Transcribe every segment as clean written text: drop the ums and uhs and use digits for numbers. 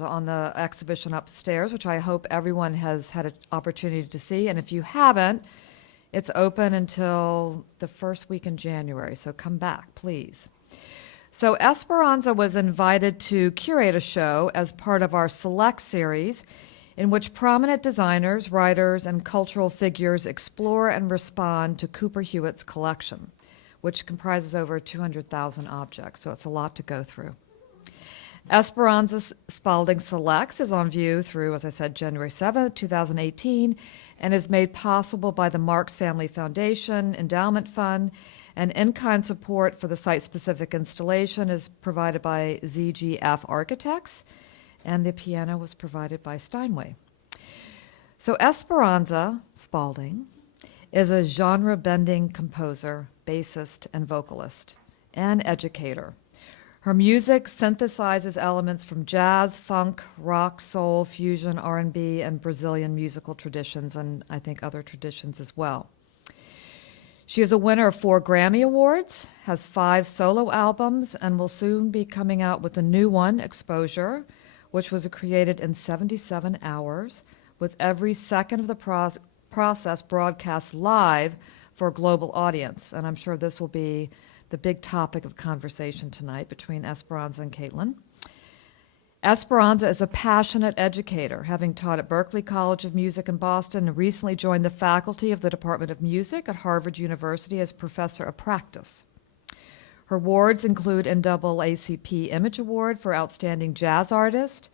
on the exhibition upstairs, which I hope everyone has had an opportunity to see. And if you haven't, it's open until the first week in January, so come back, please. So Esperanza was invited to curate a show as part of our Select series, in which prominent designers, writers, and cultural figures explore and respond to Cooper Hewitt's collection, which comprises over 200,000 objects, so it's a lot to go through. Esperanza Spalding Selects is on view through, as I said, January 7th, 2018, and is made possible by the Marks Family Foundation Endowment Fund, and in-kind support for the site-specific installation is provided by ZGF Architects, and the piano was provided by Steinway. So Esperanza Spalding is a genre-bending composer, bassist, and vocalist, and educator. Her music synthesizes elements from jazz, funk, rock, soul, fusion, R&B, and Brazilian musical traditions, and I think other traditions as well. She is a winner of 4 Grammy Awards, has 5 solo albums, and will soon be coming out with a new one, Exposure, which was created in 77 hours, with every second of the process broadcast live for a global audience. And I'm sure this will be the big topic of conversation tonight between Esperanza and Caitlin. Esperanza is a passionate educator, having taught at Berklee College of Music in Boston and recently joined the faculty of the Department of Music at Harvard University as professor of practice. Her awards include NAACP Image Award for Outstanding Jazz Artist,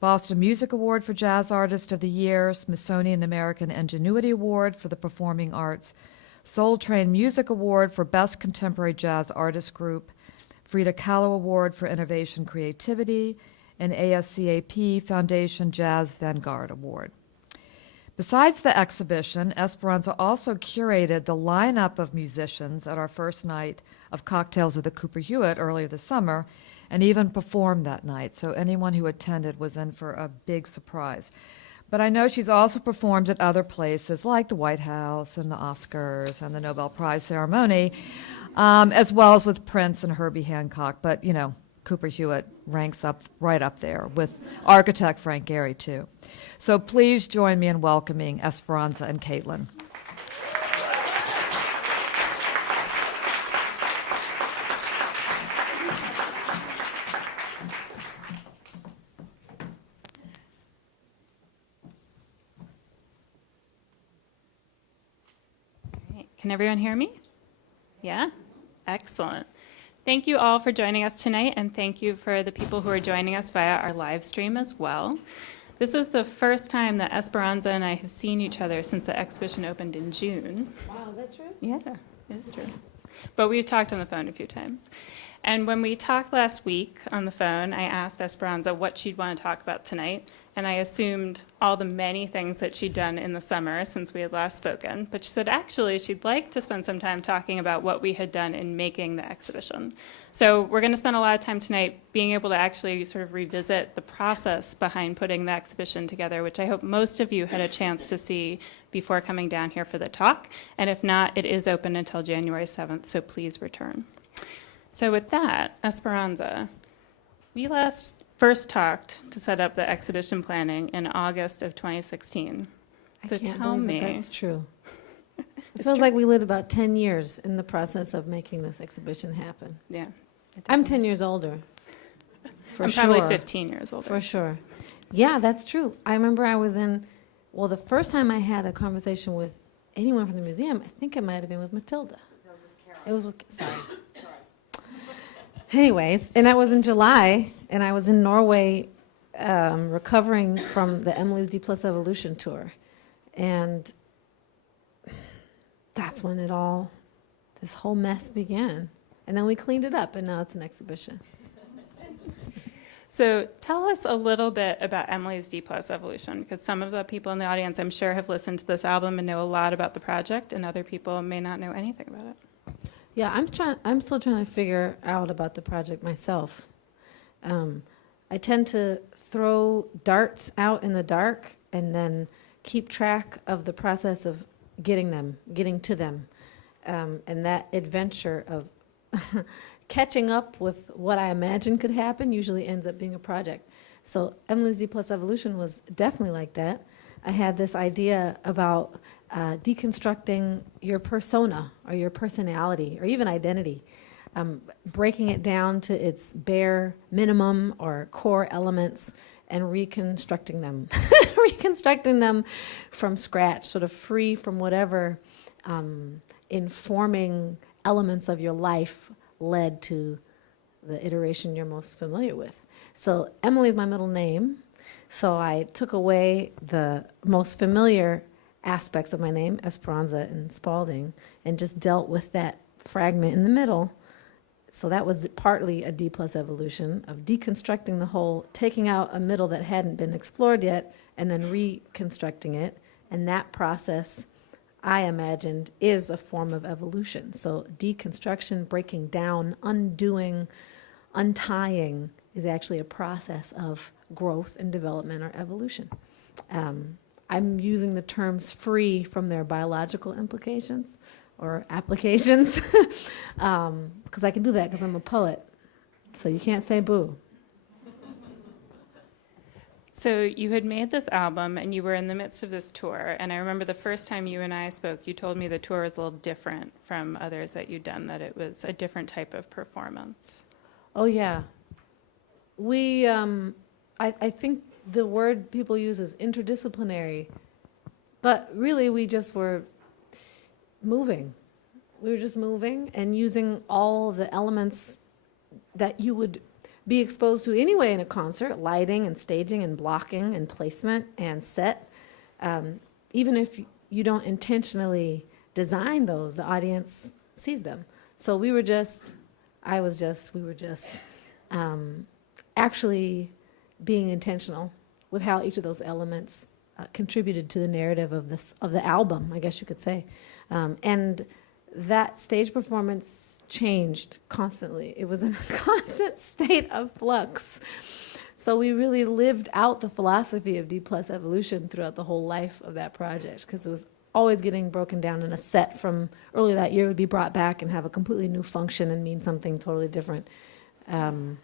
Boston Music Award for Jazz Artist of the Year, Smithsonian American Ingenuity Award for the Performing Arts, Soul Train Music Award for Best Contemporary Jazz Artist Group, Frida Kahlo Award for Innovation Creativity, and ASCAP Foundation Jazz Vanguard Award. Besides the exhibition, Esperanza also curated the lineup of musicians at our first night of Cocktails of the Cooper Hewitt earlier this summer, and even performed that night, so anyone who attended was in for a big surprise. But I know she's also performed at other places like the White House and the Oscars and the Nobel Prize ceremony, as well as with Prince and Herbie Hancock. But, you know, Cooper Hewitt ranks up right up there with architect Frank Gehry, too. So please join me in welcoming Esperanza and Caitlin. Can everyone hear me? Yeah? Excellent. Thank you all for joining us tonight, and thank you for the people who are joining us via our live stream as well. This is the first time that Esperanza and I have seen each other since the exhibition opened in June. Wow, is that true? Yeah, it is true. But we've talked on the phone a few times. And when we talked last week on the phone, I asked Esperanza what she'd want to talk about tonight, and I assumed all the many things that she'd done in the summer since we had last spoken. But she said actually she'd like to spend some time talking about what we had done in making the exhibition. So we're going to spend a lot of time tonight being able to actually sort of revisit the process behind putting the exhibition together, which I hope most of you had a chance to see before coming down here for the talk. And if not, it is open until January 7th, so please return. So with that, Esperanza, we first talked to set up the exhibition planning in August of 2016. So tell me. That's true. It feels like we lived about 10 years in the process of making this exhibition happen. Yeah. I'm 10 years older. For I'm sure. probably 15 years older. For sure. Yeah, that's true. I remember I was the first time I had a conversation with anyone from the museum, I think it might have been with Matilda. It was with, sorry. Anyways, and that was in July, and I was in Norway recovering from the Emily's D+ Evolution tour. And that's when this whole mess began. And then we cleaned it up, and now it's an exhibition. So tell us a little bit about Emily's D+ Evolution, because some of the people in the audience, I'm sure, have listened to this album and know a lot about the project, and other people may not know anything about it. Yeah, I'm still trying to figure out about the project myself. I tend to throw darts out in the dark and then keep track of the process of getting to them. And that adventure of catching up with what I imagine could happen usually ends up being a project. So Emily's D plus evolution was definitely like that. I had this idea about deconstructing your persona or your personality or even identity, breaking it down to its bare minimum or core elements and reconstructing them, reconstructing them from scratch, sort of free from whatever informing elements of your life led to the iteration you're most familiar with. So Emily is my middle name, so I took away the most familiar aspects of my name, Esperanza and Spalding, and just dealt with that fragment in the middle. So that was partly a D plus evolution of deconstructing the whole, taking out a middle that hadn't been explored yet, and then reconstructing it. And that process, I imagined, is a form of evolution. So deconstruction, breaking down, undoing, untying is actually a process of growth and development or evolution. I'm using the terms free from their biological implications or applications because I can do that because I'm a poet. So you can't say boo. So you had made this album and you were in the midst of this tour, and I remember the first time you and I spoke, you told me the tour was a little different from others that you'd done, that it was a different type of performance. Oh, yeah. We, I think the word people use is interdisciplinary, but really we just were moving. We were just moving and using all the elements that you would be exposed to anyway in a concert, lighting and staging and blocking and placement and set. Even if you don't intentionally design those, the audience sees them. So we were just actually being intentional with how each of those elements contributed to the narrative of the album, I guess you could say. And that stage performance changed constantly. It was in a constant state of flux. So we really lived out the philosophy of D plus evolution throughout the whole life of that project, because it was always getting broken down, in a set from earlier that year would be brought back and have a completely new function and mean something totally different. It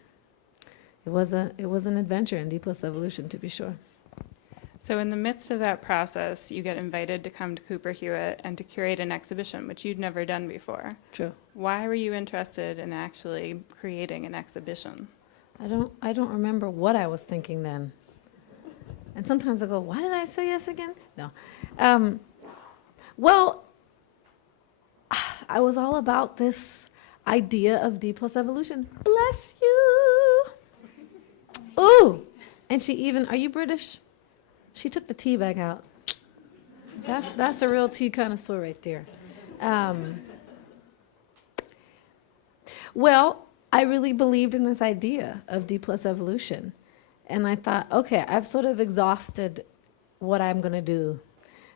was an adventure in D plus evolution, to be sure. So in the midst of that process, you get invited to come to Cooper Hewitt and to curate an exhibition, which you'd never done before. True. Why were you interested in actually creating an exhibition? I don't remember what I was thinking then. And sometimes I go, why did I say yes again? No. Well, I was all about this idea of D plus evolution. Bless you. Ooh. And she even, are you British? She took the tea bag out. That's a real tea connoisseur right there. Well, I really believed in this idea of D plus evolution. And I thought, okay, I've sort of exhausted what I'm going to do.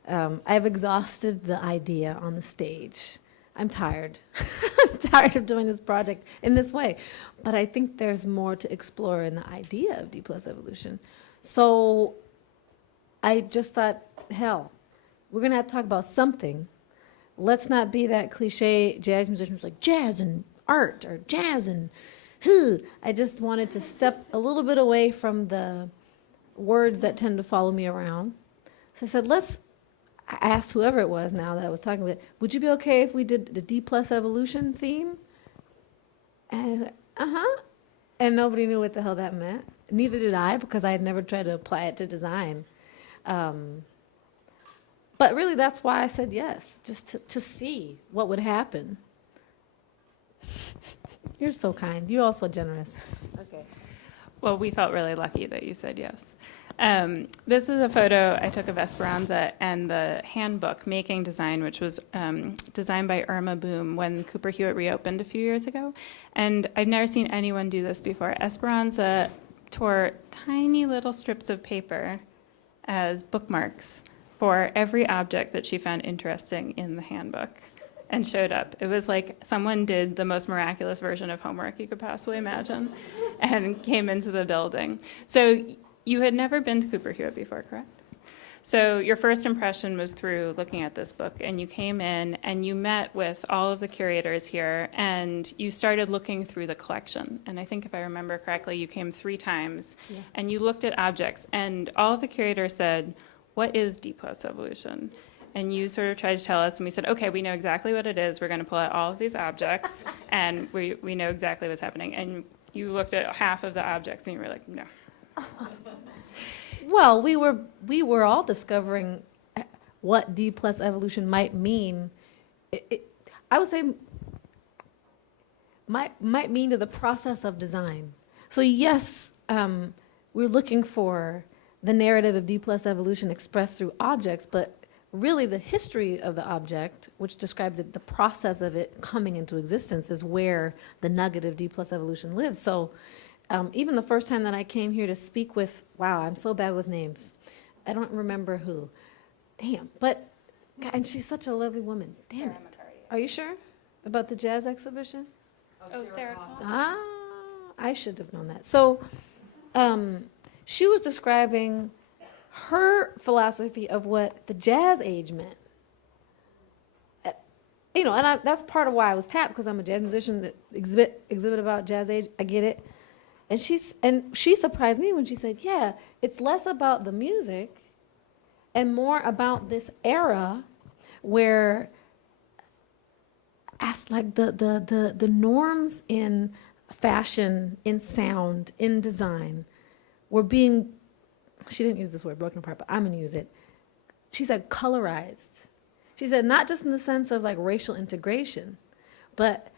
I've exhausted the idea on the stage. I'm tired. I'm tired of doing this project in this way. But I think there's more to explore in the idea of D plus evolution. So I just thought, hell, we're going to have to talk about something. Let's not be that cliche jazz musician who's like jazz and art or jazz and I just wanted to step a little bit away from the words that tend to follow me around. So I said, I asked whoever it was now that I was talking with, would you be okay if we did the D plus evolution theme? And and nobody knew what the hell that meant. Neither did I, because I had never tried to apply it to design. But really, that's why I said yes, just to see what would happen. You're so kind. You're also generous. Okay. Well, we felt really lucky that you said yes. This is a photo I took of Esperanza and the handbook, Making Design, which was designed by Irma Boom when Cooper Hewitt reopened a few years ago. And I've never seen anyone do this before. Esperanza tore tiny little strips of paper as bookmarks for every object that she found interesting in the handbook and showed up. It was like someone did the most miraculous version of homework you could possibly imagine and came into the building. So you had never been to Cooper Hewitt before, correct? So your first impression was through looking at this book, and you came in and you met with all of the curators here, and you started looking through the collection. And I think if I remember correctly, you came 3 times, and you looked at objects, and all of the curators said, what is D plus evolution? And you sort of tried to tell us, and we said, okay, we know exactly what it is. We're going to pull out all of these objects, and we know exactly what's happening. And you looked at half of the objects, and you were like, no. Well, we were all discovering what D plus evolution might mean. I would say might mean to the process of design. So yes, we're looking for the narrative of D plus evolution expressed through objects, but really the history of the object, which describes it, the process of it coming into existence, is where the nugget of D plus evolution lives. So even the first time that I came here to speak with, wow, I'm so bad with names. I don't remember who. Damn, but, God, and she's such a lovely woman. Damn it. Are you sure about the jazz exhibition? Oh, Sarah. Ah, I should have known that. So she was describing her philosophy of what the jazz age meant. You know, and that's part of why I was tapped, because I'm a jazz musician that exhibit about jazz age. I get it. And she surprised me when she said, yeah, it's less about the music and more about this era where like the norms in fashion, in sound, in design were being, she didn't use this word, broken apart, but I'm going to use it. She said colorized. She said not just in the sense of like racial integration, but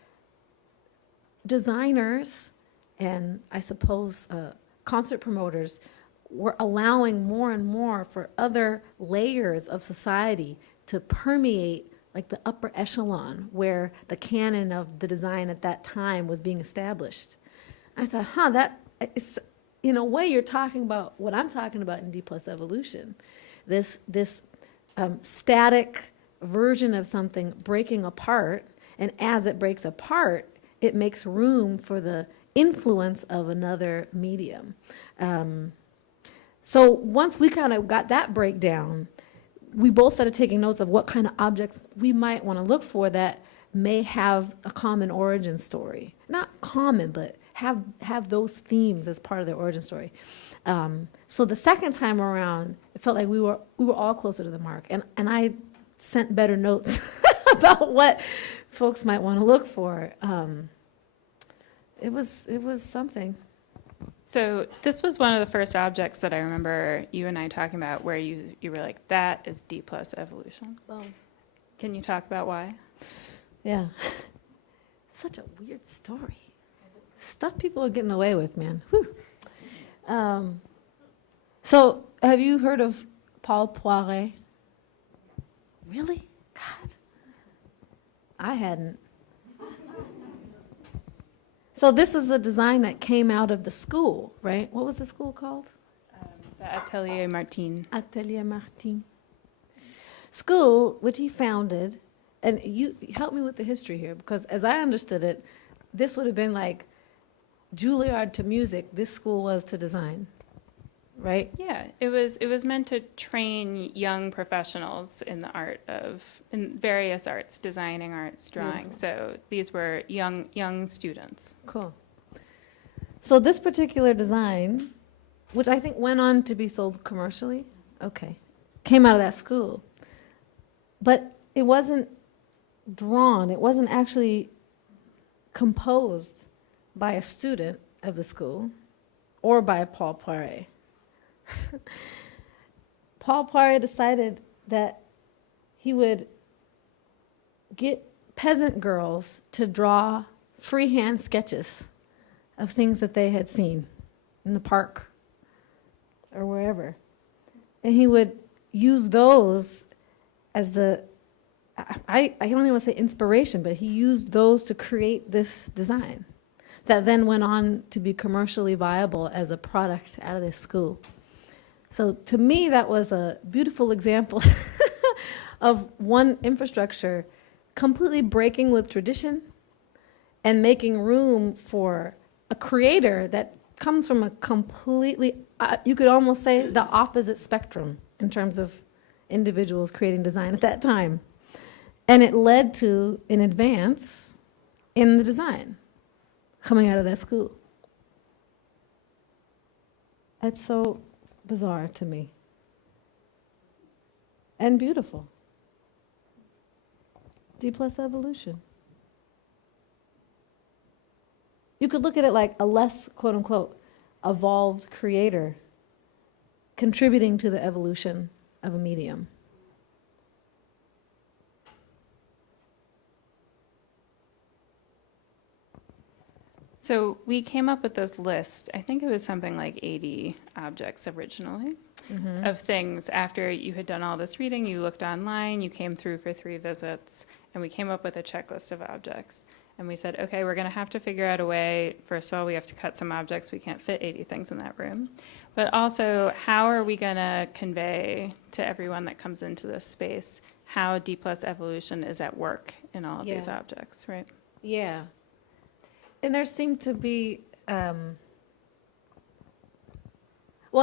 designers and I suppose concert promoters were allowing more and more for other layers of society to permeate like the upper echelon where the canon of the design at that time was being established. I thought, that is, in a way, you're talking about what I'm talking about in D plus evolution. This static version of something breaking apart, and as it breaks apart, it makes room for the influence of another medium. So once we kind of got that breakdown, we both started taking notes of what kind of objects we might want to look for that may have a common origin story. Not common, but have those themes as part of their origin story. So the second time around, it felt like we were all closer to the mark, and I sent better notes about what folks might want to look for. It was something. So this was one of the first objects that I remember you and I talking about where you were like, that is D plus evolution. Well, Can you talk about why? yeah. Such a weird story. Stuff people are getting away with, man. Whew. So have you heard of Paul Poiret? Really? God. I hadn't. So this is a design that came out of the school, right? What was the school called? The Atelier Martin. Atelier Martin. School, which he founded, and you help me with the history here, because as I understood it, this would have been like Juilliard to music, this school was to design, right? Yeah, it was meant to train young professionals in various arts, designing arts, drawing. Beautiful. So these were young students. Cool. So this particular design, which I think went on to be sold commercially, okay, came out of that school. But it wasn't drawn, it wasn't actually composed by a student of the school or by Paul Poiret. Paul Poiret decided that he would get peasant girls to draw freehand sketches of things that they had seen in the park or wherever. And he would use those as I don't even want to say inspiration, but he used those to create this design that then went on to be commercially viable as a product out of this school. So to me, that was a beautiful example of one infrastructure completely breaking with tradition and making room for a creator that comes from a completely, you could almost say, the opposite spectrum in terms of individuals creating design at that time. And it led to an advance in the design coming out of that school. That's so bizarre to me. And beautiful. D plus evolution. You could look at it like a less, quote unquote, evolved creator contributing to the evolution of a medium. So we came up with this list. I think it was something like 80 objects originally of things. After you had done all this reading, you looked online, you came through for 3 visits, and we came up with a checklist of objects. And we said, okay, we're going to have to figure out a way. First of all, we have to cut some objects. We can't fit 80 things in that room. But also, how are we going to convey to everyone that comes into this space how D plus evolution is at work in all of these objects, right? Yeah. And there seemed to be, well,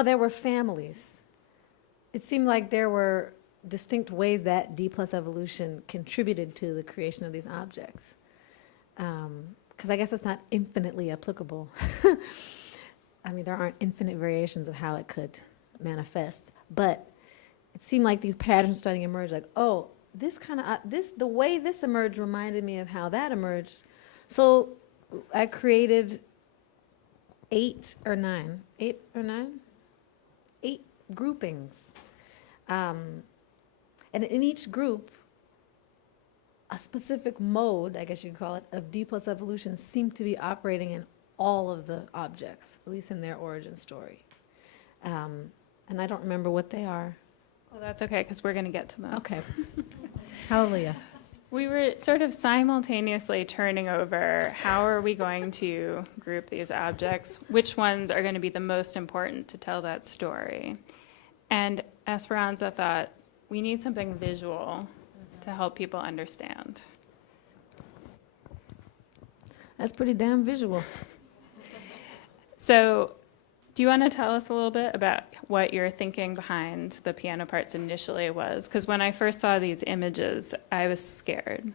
there were families. It seemed like there were distinct ways that D plus evolution contributed to the creation of these objects. Because I guess it's not infinitely applicable. I mean, there aren't infinite variations of how it could manifest. But it seemed like these patterns starting to emerge, like, oh, this kind of, the way this emerged reminded me of how that emerged. So I created 8 groupings. And in each group, a specific mode, I guess you could call it, of D plus evolution seemed to be operating in all of the objects, at least in their origin story. And I don't remember what they are. Well, that's okay, because we're going to get to them. Okay. Hallelujah. We were sort of simultaneously turning over how are we going to group these objects, which ones are going to be the most important to tell that story. And Esperanza thought, we need something visual to help people understand. That's pretty damn visual. So do you want to tell us a little bit about what your thinking behind the piano parts initially was? Because when I first saw these images, I was scared.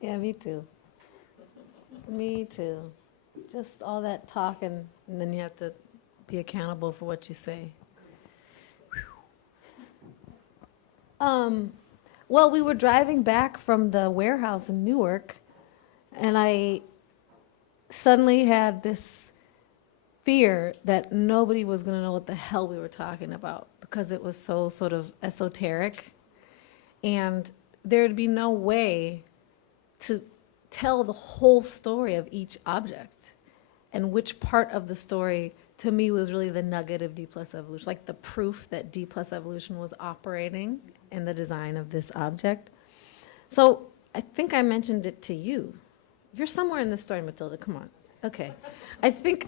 Yeah, me too. Me too. Just all that talk, and then you have to be accountable for what you say. Well, we were driving back from the warehouse in Newark, and I suddenly had this fear that nobody was going to know what the hell we were talking about because it was so sort of esoteric, and there'd be no way to tell the whole story of each object, and which part of the story to me was really the nugget of D plus evolution, like the proof that D plus evolution was operating in the design of this object. So I think I mentioned it to you. You're somewhere in the story, Matilda. Come on. Okay. I think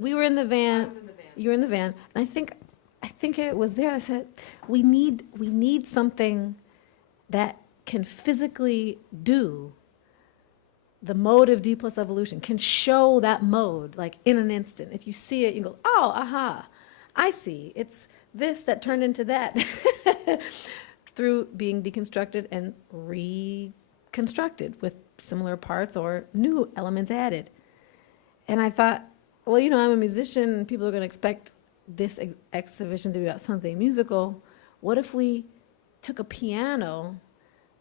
we were in the van. I was in the van. You were in the van, and I think it was there. I said, we need something that can physically do the mode of D plus evolution, can show that mode like in an instant. If you see it, you go, oh, aha, I see. It's this that turned into that through being deconstructed and reconstructed with similar parts or new elements added. And I thought, well, you know, I'm a musician and people are going to expect this exhibition to be about something musical. What if we took a piano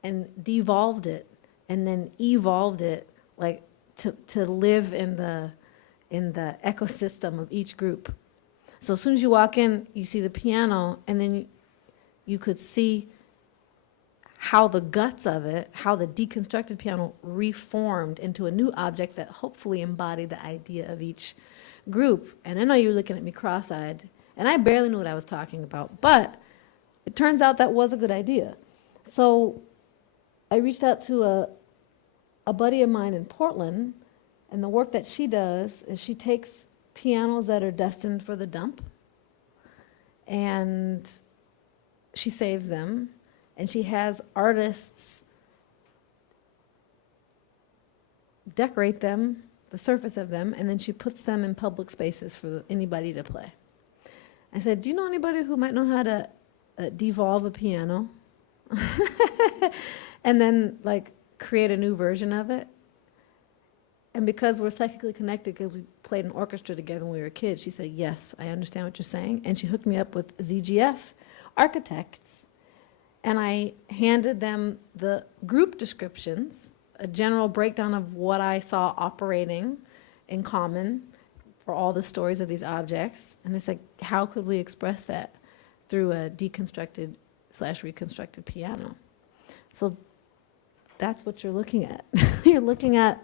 and devolved it and then evolved it, like to live in the ecosystem of each group? So as soon as you walk in, you see the piano, and then you could see how the guts of it, how the deconstructed piano reformed into a new object that hopefully embodied the idea of each group. And I know you're looking at me cross-eyed, and I barely knew what I was talking about, but it turns out that was a good idea. So I reached out to a buddy of mine in Portland, and the work that she does is she takes pianos that are destined for the dump, and she saves them, and she has artists decorate them the surface of them, and then she puts them in public spaces for anybody to play. I said, do you know anybody who might know how to devolve a piano? And then, like, create a new version of it? And because we're psychically connected, because we played an orchestra together when we were kids, she said, yes, I understand what you're saying. And she hooked me up with ZGF architects. And I handed them the group descriptions, a general breakdown of what I saw operating in common for all the stories of these objects. And it's like, how could we express that through a deconstructed/reconstructed piano? So that's what you're looking at. You're looking at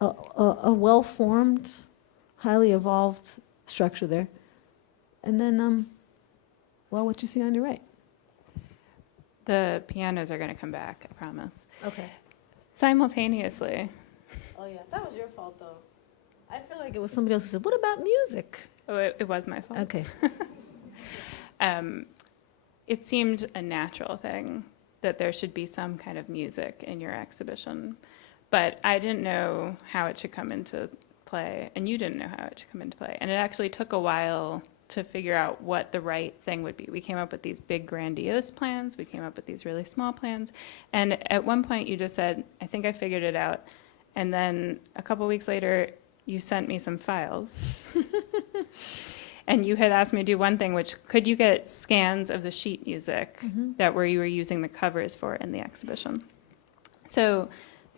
a well-formed, highly evolved structure there. And then, well, what you see on your right. The pianos are going to come back, I promise. Okay. Simultaneously. Oh, yeah. That was your fault, though. I feel like it was somebody else who said, what about music? Oh, it was my fault. Okay. It seemed a natural thing that there should be some kind of music in your exhibition, but I didn't know how it should come into play, and you didn't know how it should come into play. And it actually took a while to figure out what the right thing would be. We came up with these big grandiose plans, we came up with these really small plans, and at one point you just said, I think I figured it out, and then a couple weeks later you sent me some files. And you had asked me to do one thing, which could you get scans of the sheet music that you were using the covers for in the exhibition? So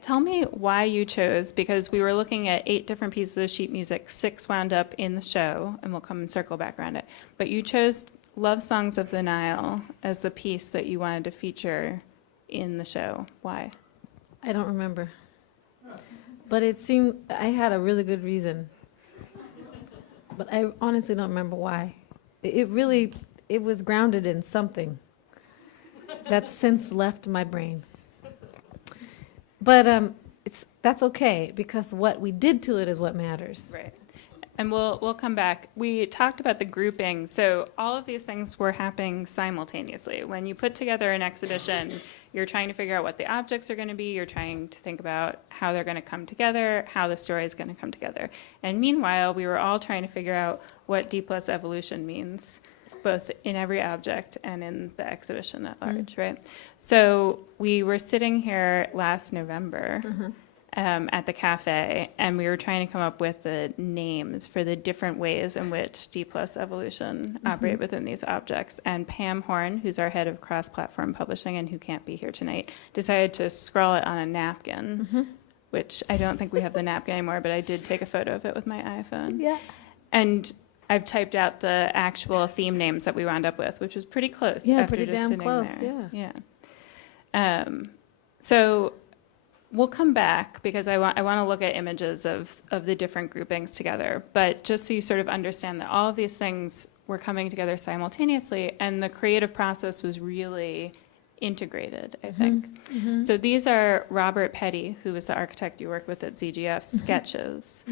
tell me why you chose, because we were looking at 8 different pieces of sheet music, 6 wound up in the show, and we'll come and circle back around it. But you chose Love Songs of the Nile as the piece that you wanted to feature in the show. Why? I don't remember. But it seemed I had a really good reason. But I honestly don't remember why. It was grounded in something that's since left my brain. But that's okay, because what we did to it is what matters. Right. And we'll come back. We talked about the grouping. So all of these things were happening simultaneously. When you put together an exhibition, you're trying to figure out what the objects are going to be. You're trying to think about how they're going to come together, how the story is going to come together. And meanwhile, we were all trying to figure out what D plus evolution means, both in every object and in the exhibition at large, right? So we were sitting here last November at the cafe, and we were trying to come up with the names for the different ways in which D plus evolution operate within these objects. And Pam Horn, who's our head of cross-platform publishing and who can't be here tonight, decided to scrawl it on a napkin, which I don't think we have the napkin anymore, but I did take a photo of it with my iPhone. Yeah. And I've typed out the actual theme names that we wound up with, which was pretty close. Yeah, after pretty just damn sitting close, there. Yeah. So we'll come back, because I want to look at images of the different groupings together. But just so you sort of understand that all of these things were coming together simultaneously, and the creative process was really integrated, I think. So these are Robert Petty, who was the architect you worked with at ZGF, sketches.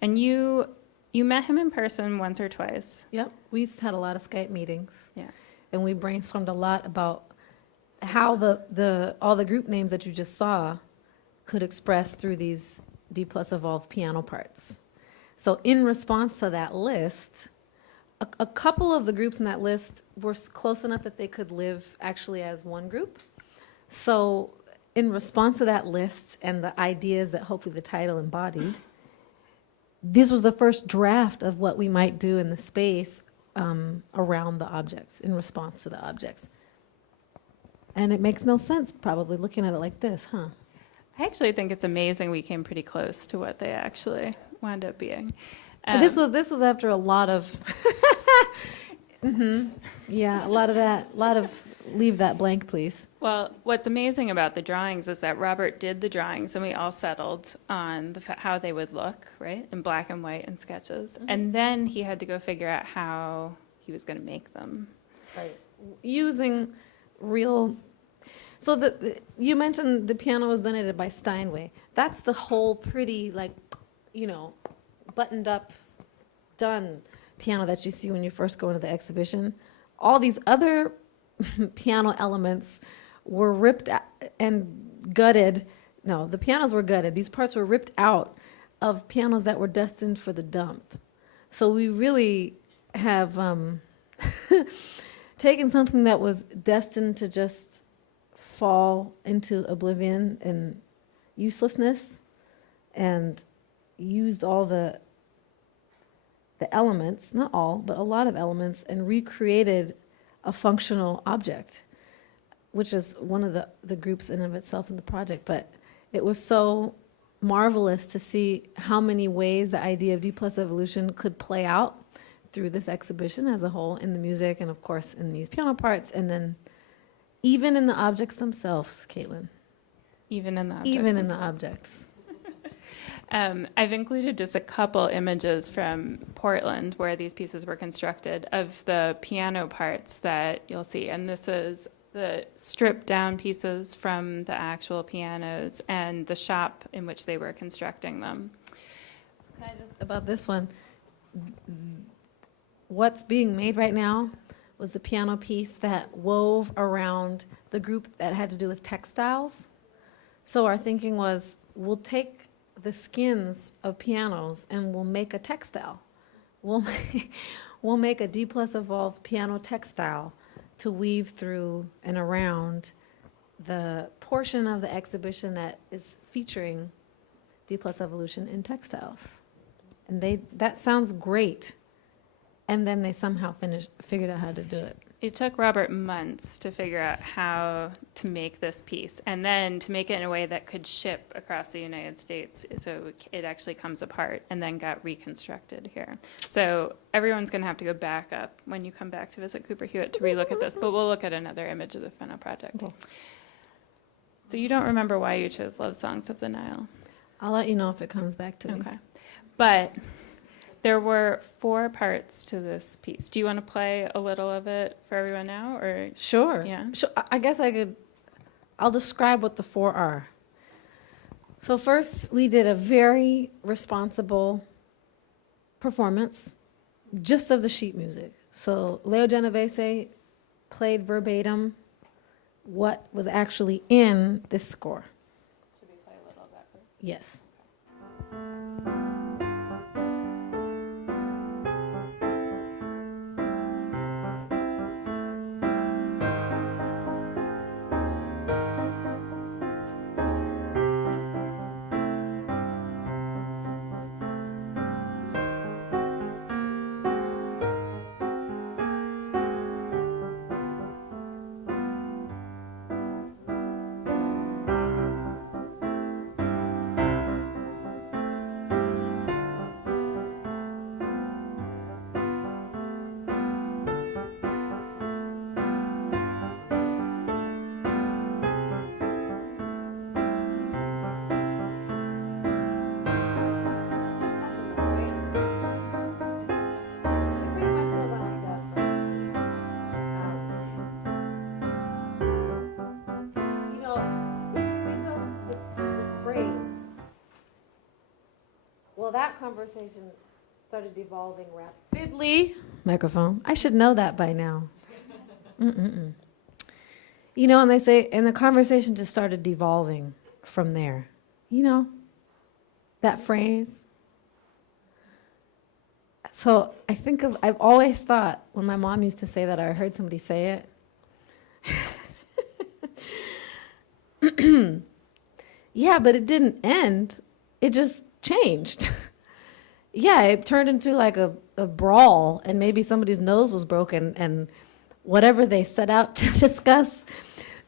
And you met him in person once or twice. Yep. We had a lot of Skype meetings. Yeah. And we brainstormed a lot about how all the group names that you just saw could express through these D plus evolved piano parts. So in response to that list, a couple of the groups in that list were close enough that they could live actually as one group. So in response to that list and the ideas that hopefully the title embodied, this was the first draft of what we might do in the space around the objects, in response to the objects. And it makes no sense probably looking at it like this, huh? I actually think it's amazing we came pretty close to what they actually wound up being. This was after a lot of, yeah, a lot of leave that blank, please. Well, what's amazing about the drawings is that Robert did the drawings, and we all settled on how they would look, right, in black and white and sketches. And then he had to go figure out how he was going to make them. Right. Using real. So you mentioned the piano was donated by Steinway. That's the whole pretty, like, buttoned up, done piano that you see when you first go into the exhibition. All these other piano elements were ripped and gutted no, the pianos were gutted. These parts were ripped out of pianos that were destined for the dump. So we really have taken something that was destined to just fall into oblivion and uselessness and used all the elements, not all, but a lot of elements, and recreated a functional object, which is one of the groups in of itself in the project. But it was so marvelous to see how many ways the idea of D plus evolution could play out through this exhibition as a whole, in the music and of course in these piano parts, and then even in the objects themselves, Caitlin. Even in the objects. Even in the objects. I've included just a couple images from Portland where these pieces were constructed of the piano parts that you'll see. And this is the stripped down pieces from the actual pianos and the shop in which they were constructing them. Can I just, about this one, what's being made right now was the piano piece that wove around the group that had to do with textiles. So our thinking was, we'll take the skins of pianos and we'll make a textile. We'll make a D plus evolved piano textile to weave through and around the portion of the exhibition that is featuring D plus evolution in textiles. And that sounds great. And then they somehow figured out how to do it. It took Robert months to figure out how to make this piece, and then to make it in a way that could ship across the United States, so it actually comes apart and then got reconstructed here. So everyone's going to have to go back up when you come back to visit Cooper Hewitt to relook at this, but we'll look at another image of the final project. Okay. So you don't remember why you chose Love Songs of the Nile? I'll let you know if it comes back to me. Okay. But there were 4 parts to this piece. Do you want to play a little of it for everyone now, or? Sure. Yeah. Sure. I guess I'll describe what the 4 are. So first, we did a very responsible performance just of the sheet music. So Leo Genovese played verbatim what was actually in this score. Should we play a little of that first? Yes. That conversation started evolving rapidly. Microphone. I should know that by now. You know, and they say, and the conversation just started devolving from there. You know, that phrase. So I've always thought, when my mom used to say that, or I heard somebody say it. Yeah, but it didn't end. It just changed. Yeah, it turned into like a brawl, and maybe somebody's nose was broken, and whatever they set out to discuss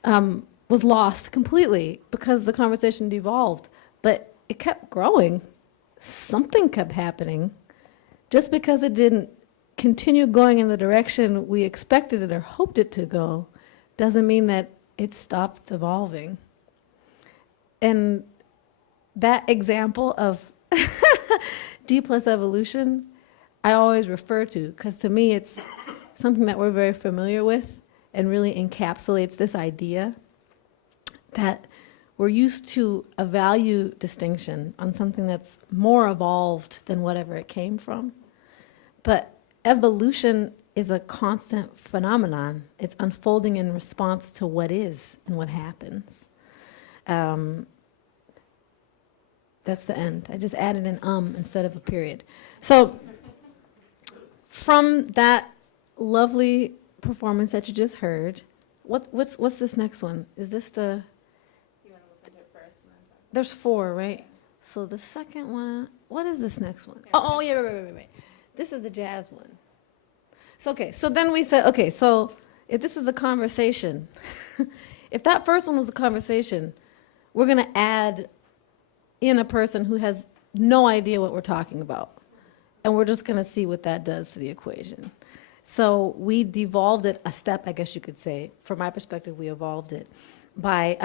was lost completely because the conversation devolved. But it kept growing. Something kept happening. Just because it didn't continue going in the direction we expected it or hoped it to go doesn't mean that it stopped evolving. And that example of D plus evolution, I always refer to, because to me it's something that we're very familiar with and really encapsulates this idea that we're used to a value distinction on something that's more evolved than whatever it came from. But evolution is a constant phenomenon. It's unfolding in response to what is and what happens. That's the end. I just added an instead of a period. So from that lovely performance that you just heard, what's this next one? Is this the? You want to listen to it first and then talk? There's 4, right? So the second one. What is this next one? Oh yeah, right. This is the jazz one. So okay. So then we said, okay. So if this is the conversation, if that first one was the conversation, we're gonna add in a person who has no idea what we're talking about. And we're just going to see what that does to the equation. So we devolved it a step, I guess you could say. From my perspective, we evolved it by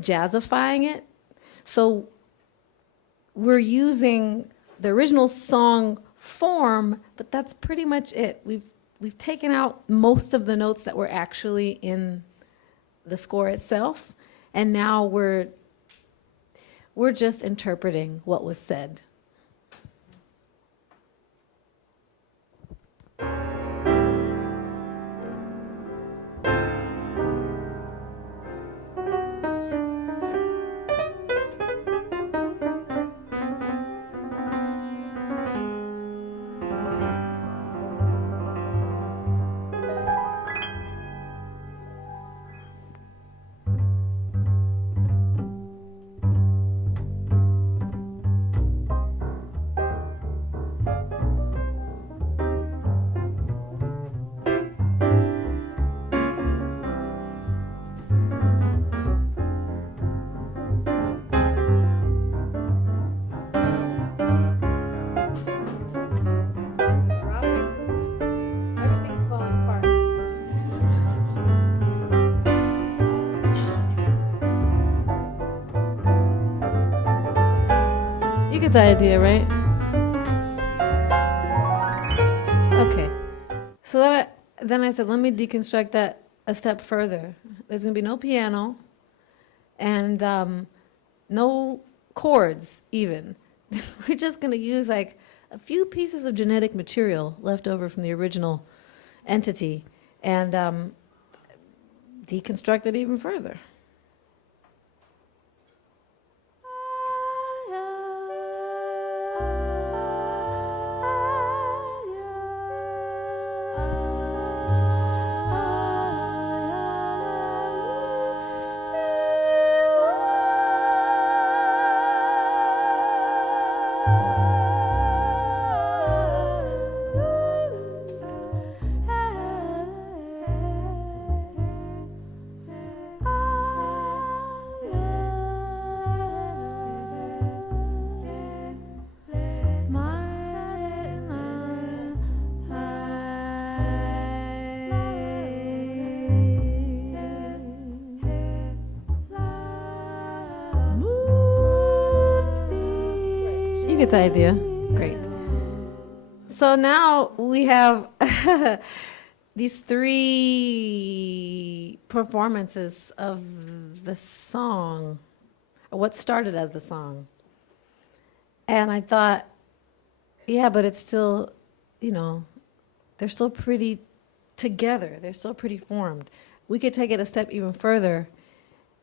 jazzifying it. So we're using the original song form, but that's pretty much it. We've taken out most of the notes that were actually in the score itself, and now we're just interpreting what was said. Everything's falling apart. You get the idea, right? Okay. So then I said, let me deconstruct that a step further. There's going to be no piano and no chords even. We're just going to use like a few pieces of genetic material left over from the original entity and deconstruct it even further. You get the idea. Great. So now we have these 3 performances of the song, or what started as the song. And I thought, yeah, but it's still, they're still pretty together. They're still pretty formed. We could take it a step even further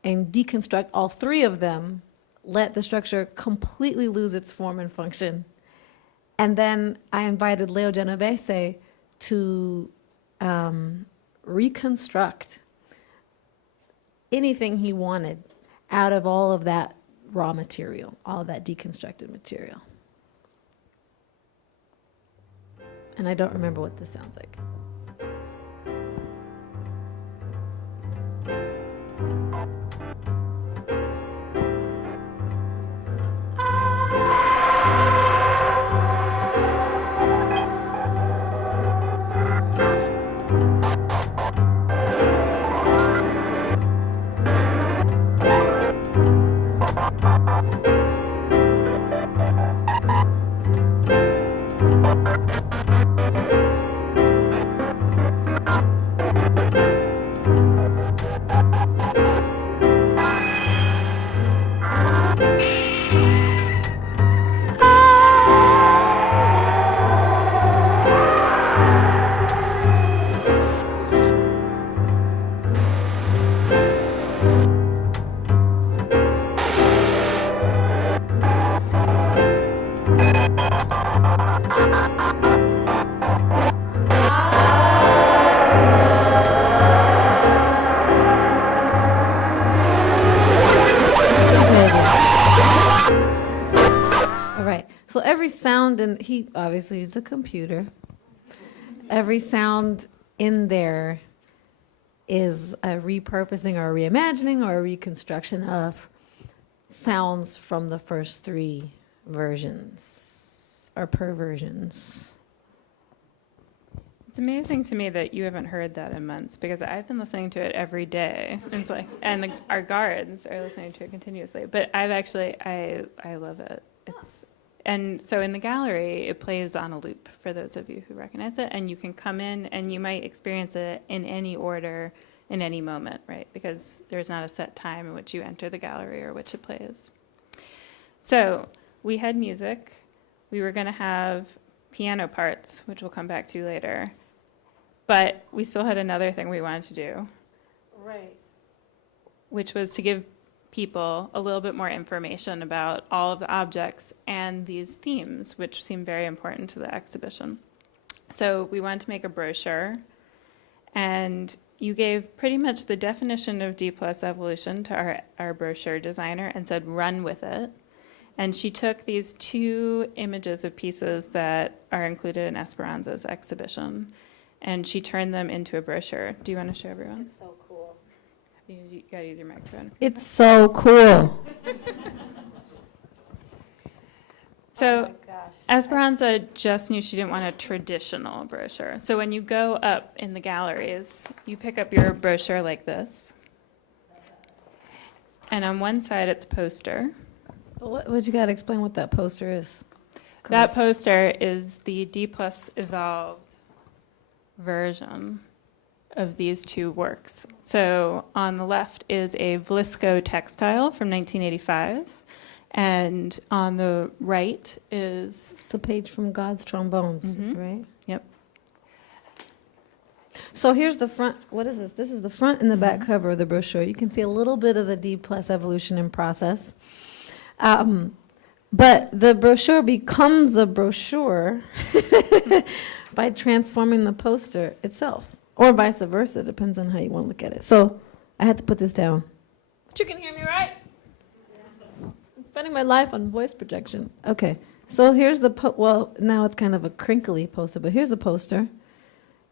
and deconstruct all 3 of them, let the structure completely lose its form and function. And then I invited Leo Genovese to reconstruct anything he wanted out of all of that raw material, all of that deconstructed material. And I don't remember what this sounds like. All right. So every sound, and he obviously used a computer. Every sound in there is a repurposing or a reimagining or a reconstruction of sounds from the first three versions or perversions. It's amazing to me that you haven't heard that in months, because I've been listening to it every day. And it's like, and our guards are listening to it continuously. But I've actually, I love it. And so in the gallery, it plays on a loop for those of you who recognize it, and you can come in and you might experience it in any order, in any moment, right? Because there's not a set time in which you enter the gallery or which it plays. So we had music. We were going to have piano parts, which we'll come back to later. But we still had another thing we wanted to do. Right. Which was to give people a little bit more information about all of the objects and these themes, which seem very important to the exhibition. So we wanted to make a brochure, and you gave pretty much the definition of D+ evolution to our brochure designer and said, run with it. And she took these two images of pieces that are included in Esperanza's exhibition, and she turned them into a brochure. Do you want to show everyone? It's so cool. You got to use your microphone. It's so cool. So Esperanza just knew she didn't want a traditional brochure. So when you go up in the galleries, you pick up your brochure like this. And on one side, it's poster. What you got to explain what that poster is? That poster is the D+ evolved version of these two works. So on the left is a Vlisco textile from 1985, and on the right is... It's a page from God's Trombones, right? Yep. So here's the front. What is this? This is the front and the back cover of the brochure. You can see a little bit of the D+ evolution in process. But the brochure becomes a brochure by transforming the poster itself, or vice versa, depends on how you want to look at it. So I had to put this down. But you can hear me, right? I'm spending my life on voice projection. Okay, so here's the, well, now it's kind of a crinkly poster, but here's a poster.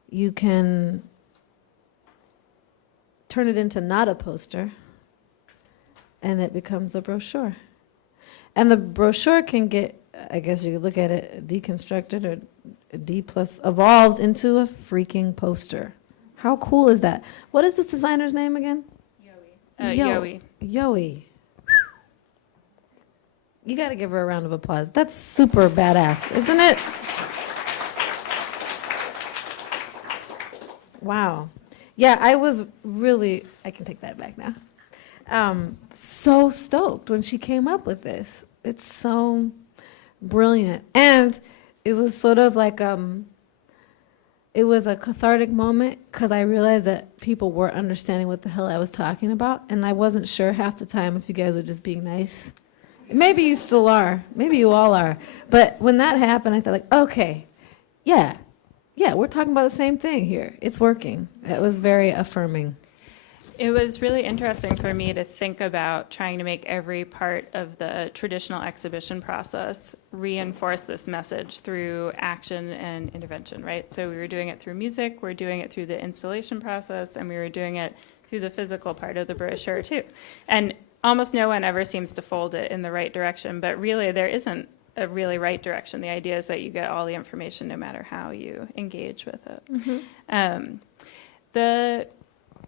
You can turn it into not a poster, and it becomes a brochure. And the brochure can get, I guess you could look at it, deconstructed or D+ evolved into a freaking poster. How cool is that? What is this designer's name again? Yoey. Yoey. You got to give her a round of applause. That's super badass, isn't it? Wow. Yeah, I was really, I can take that back now. So stoked when she came up with this. It's so brilliant. And it was sort of like, it was a cathartic moment because I realized that people weren't understanding what the hell I was talking about. And I wasn't sure half the time if you guys were just being nice. Maybe you still are. Maybe you all are. But when that happened, I thought like, okay, yeah, we're talking about the same thing here. It's working. It was very affirming. It was really interesting for me to think about trying to make every part of the traditional exhibition process reinforce this message through action and intervention, right? So we were doing it through music, we're doing it through the installation process, and we were doing it through the physical part of the brochure too. And almost no one ever seems to fold it in the right direction, but really there isn't a really right direction. The idea is that you get all the information no matter how you engage with it.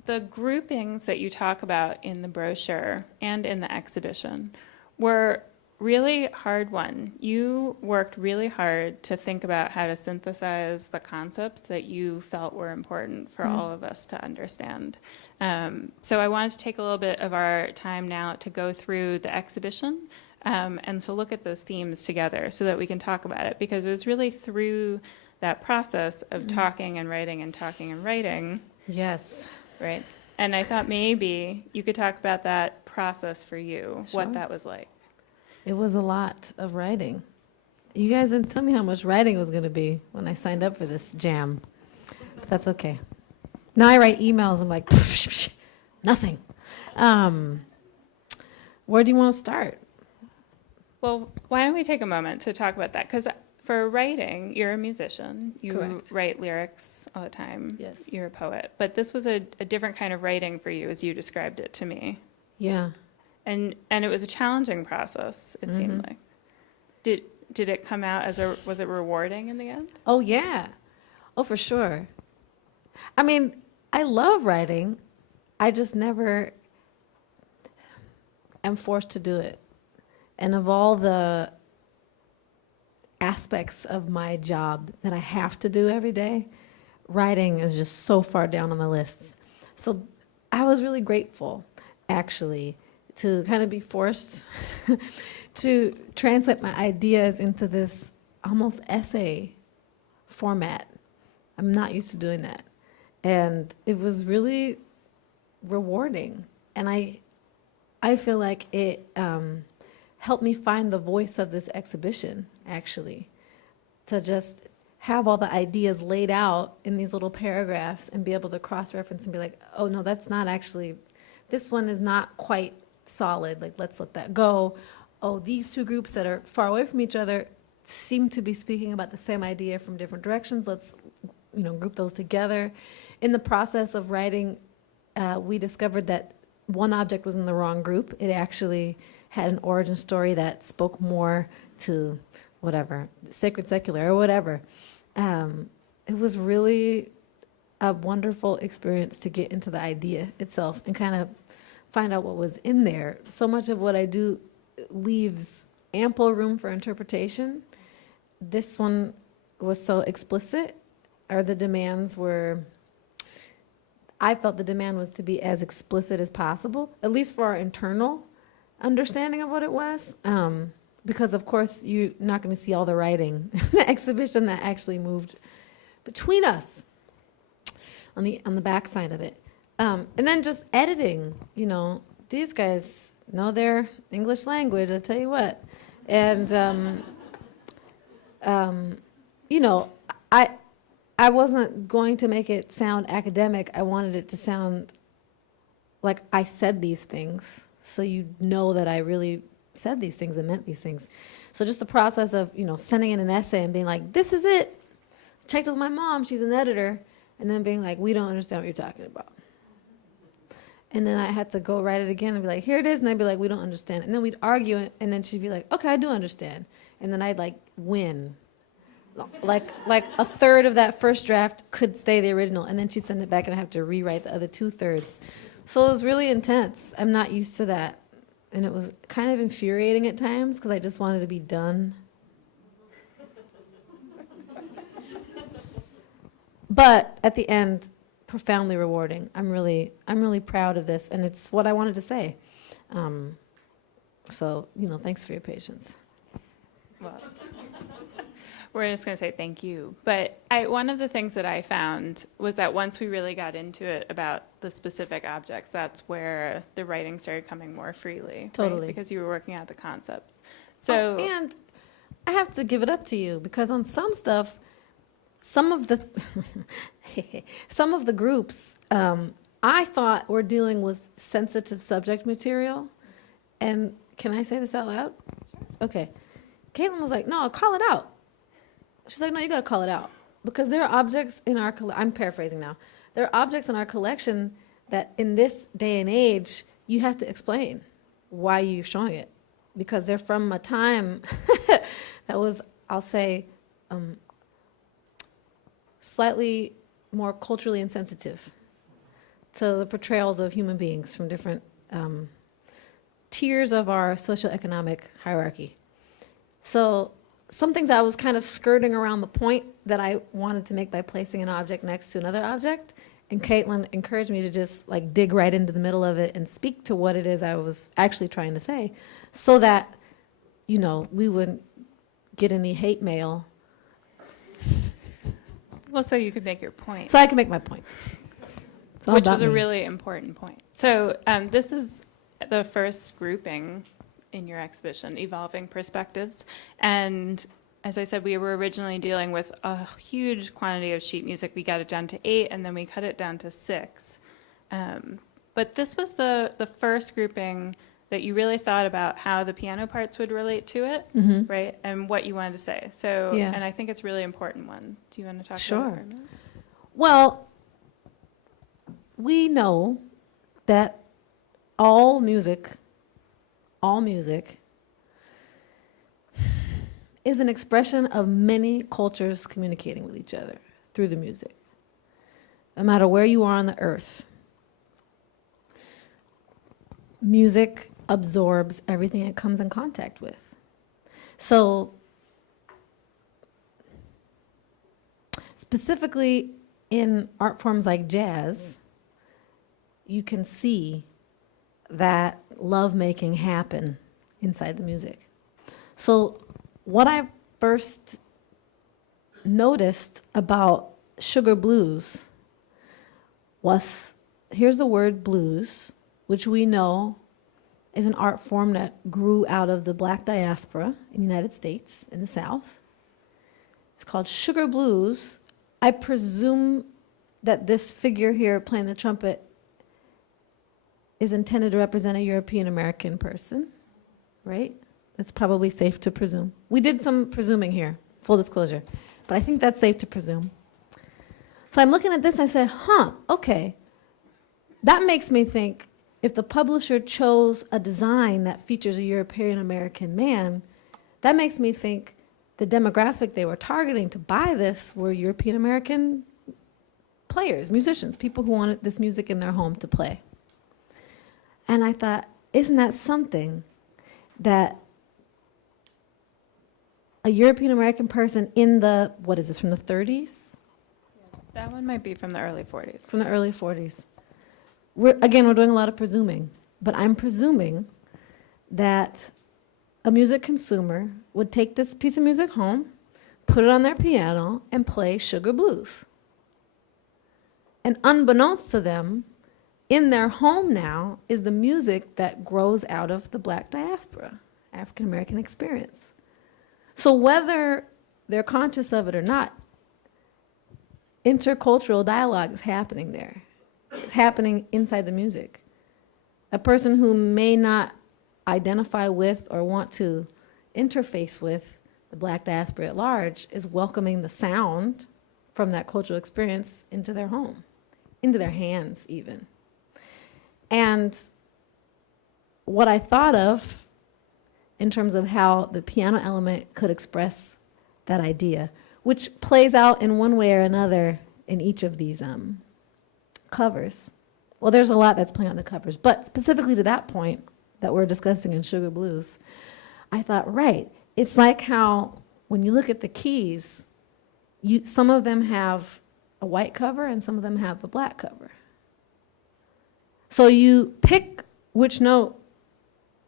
The groupings that you talk about in the brochure and in the exhibition were really hard one. You worked really hard to think about how to synthesize the concepts that you felt were important for all of us to understand. So I wanted to take a little bit of our time now to go through the exhibition and to look at those themes together so that we can talk about it, because it was really through that process of talking and writing. Yes. Right. And I thought maybe you could talk about that process for you, Sure. what that was like. It was a lot of writing. You guys didn't tell me how much writing was going to be when I signed up for this jam. That's okay. Now I write emails. I'm like, nothing. Where do you want to start? Well, why don't we take a moment to talk about that? Because for writing, you're a musician. You Correct. write lyrics all the time. Yes. You're a poet. But this was a different kind of writing for you, as you described it to me. Yeah. And it was a challenging process, it seemed like. Did it come out was it rewarding in the end? Oh, yeah. Oh, for sure. I mean, I love writing. I just never am forced to do it. And of all the aspects of my job that I have to do every day, writing is just so far down on the list. So I was really grateful, actually, to kind of be forced to translate my ideas into this almost essay format. I'm not used to doing that. And it was really rewarding. And I feel like it helped me find the voice of this exhibition, actually, to just have all the ideas laid out in these little paragraphs and be able to cross-reference and be like, oh, no, that's not actually, this one is not quite solid, like, let's let that go. Oh, these two groups that are far away from each other seem to be speaking about the same idea from different directions. Let's, group those together. In the process of writing, we discovered that one object was in the wrong group. It actually had an origin story that spoke more to whatever, sacred secular or whatever. It was really a wonderful experience to get into the idea itself and kind of find out what was in there. So much of what I do leaves ample room for interpretation. This one was so explicit, or the demands were, I felt the demand was to be as explicit as possible, at least for our internal understanding of what it was. Because of course you're not going to see all the writing in the exhibition that actually moved between us on the back side of it. And then just editing, these guys know their English language, I tell you what. And, I wasn't going to make it sound academic. I wanted it to sound like I said these things, so you know that I really said these things and meant these things. So just the process of, sending in an essay and being like, this is it. Checked with my mom, she's an editor, and then being like, we don't understand what you're talking about. And then I had to go write it again and be like, here it is, and I'd be like, we don't understand. And then we'd argue it, and then she'd be like, okay, I do understand. And then I'd win. Like a third of that first draft could stay the original, and then she'd send it back and I have to rewrite the other 2/3. So it was really intense. I'm not used to that. And it was kind of infuriating at times because I just wanted to be done. But at the end, profoundly rewarding. I'm really proud of this, and it's what I wanted to say. So, thanks for your patience. Well, we're just going to say thank you. But one of the things that I found was that once we really got into it about the specific objects, that's where the writing started coming more freely. Totally. Right? Because you were working out the concepts. So, and I have to give it up to you, because on some stuff, some of the groups, I thought were dealing with sensitive subject material. And can I say this out loud? Okay. Caitlin was like, no, I'll call it out. She's like, no, you got to call it out. Because there are objects in our I'm paraphrasing now. There are objects in our collection that in this day and age, you have to explain why you're showing it. Because they're from a time that was, I'll say, slightly more culturally insensitive to the portrayals of human beings from different tiers of our socioeconomic hierarchy. So some things I was kind of skirting around the point that I wanted to make by placing an object next to another object, and Caitlin encouraged me to just dig right into the middle of it and speak to what it is I was actually trying to say, so that, we wouldn't get any hate mail. well, so you could make your point. So I can make my point. Which was a really important point. So this is the first grouping in your exhibition, Evolving Perspectives. And as I said, we were originally dealing with a huge quantity of sheet music. We got it down to 8, and then we cut it down to 6. But this was the first grouping that you really thought about how the piano parts would relate to it, right? And what you wanted to say. So, Yeah. and I think it's a really important one. Do you want to talk Sure. about it for a minute? Well, we know that all music is an expression of many cultures communicating with each other through the music, no matter where you are on the earth. Music absorbs everything it comes in contact with. So, specifically in art forms like jazz, you can see that lovemaking happen inside the music. So, what I first noticed about sugar blues was, here's the word blues, which we know is an art form that grew out of the black diaspora in the United States, in the South. It's called sugar blues. I presume that this figure here playing the trumpet is intended to represent a European American person, right? That's probably safe to presume. We did some presuming here, full disclosure, but I think that's safe to presume. So I'm looking at this, I said, okay. That makes me think, if the publisher chose a design that features a European American man, that makes me think the demographic they were targeting to buy this were European American players, musicians, people who wanted this music in their home to play. And I thought, isn't that something that a European American person in the, what is this, from the 30s? That one might be from the early 40s. From the early 40s. We're doing a lot of presuming, but I'm presuming that a music consumer would take this piece of music home, put it on their piano, and play sugar blues. And unbeknownst to them, in their home now is the music that grows out of the black diaspora, African American experience. So whether they're conscious of it or not, intercultural dialogue is happening there. It's happening inside the music. A person who may not identify with or want to interface with the black diaspora at large is welcoming the sound from that cultural experience into their home, into their hands even. And what I thought of in terms of how the piano element could express that idea, which plays out in one way or another in each of these covers. Well, there's a lot that's playing on the covers, but specifically to that point that we're discussing in Sugar Blues, I thought, right, it's like how when you look at the keys, some of them have a white cover and some of them have a black cover. So you pick which note,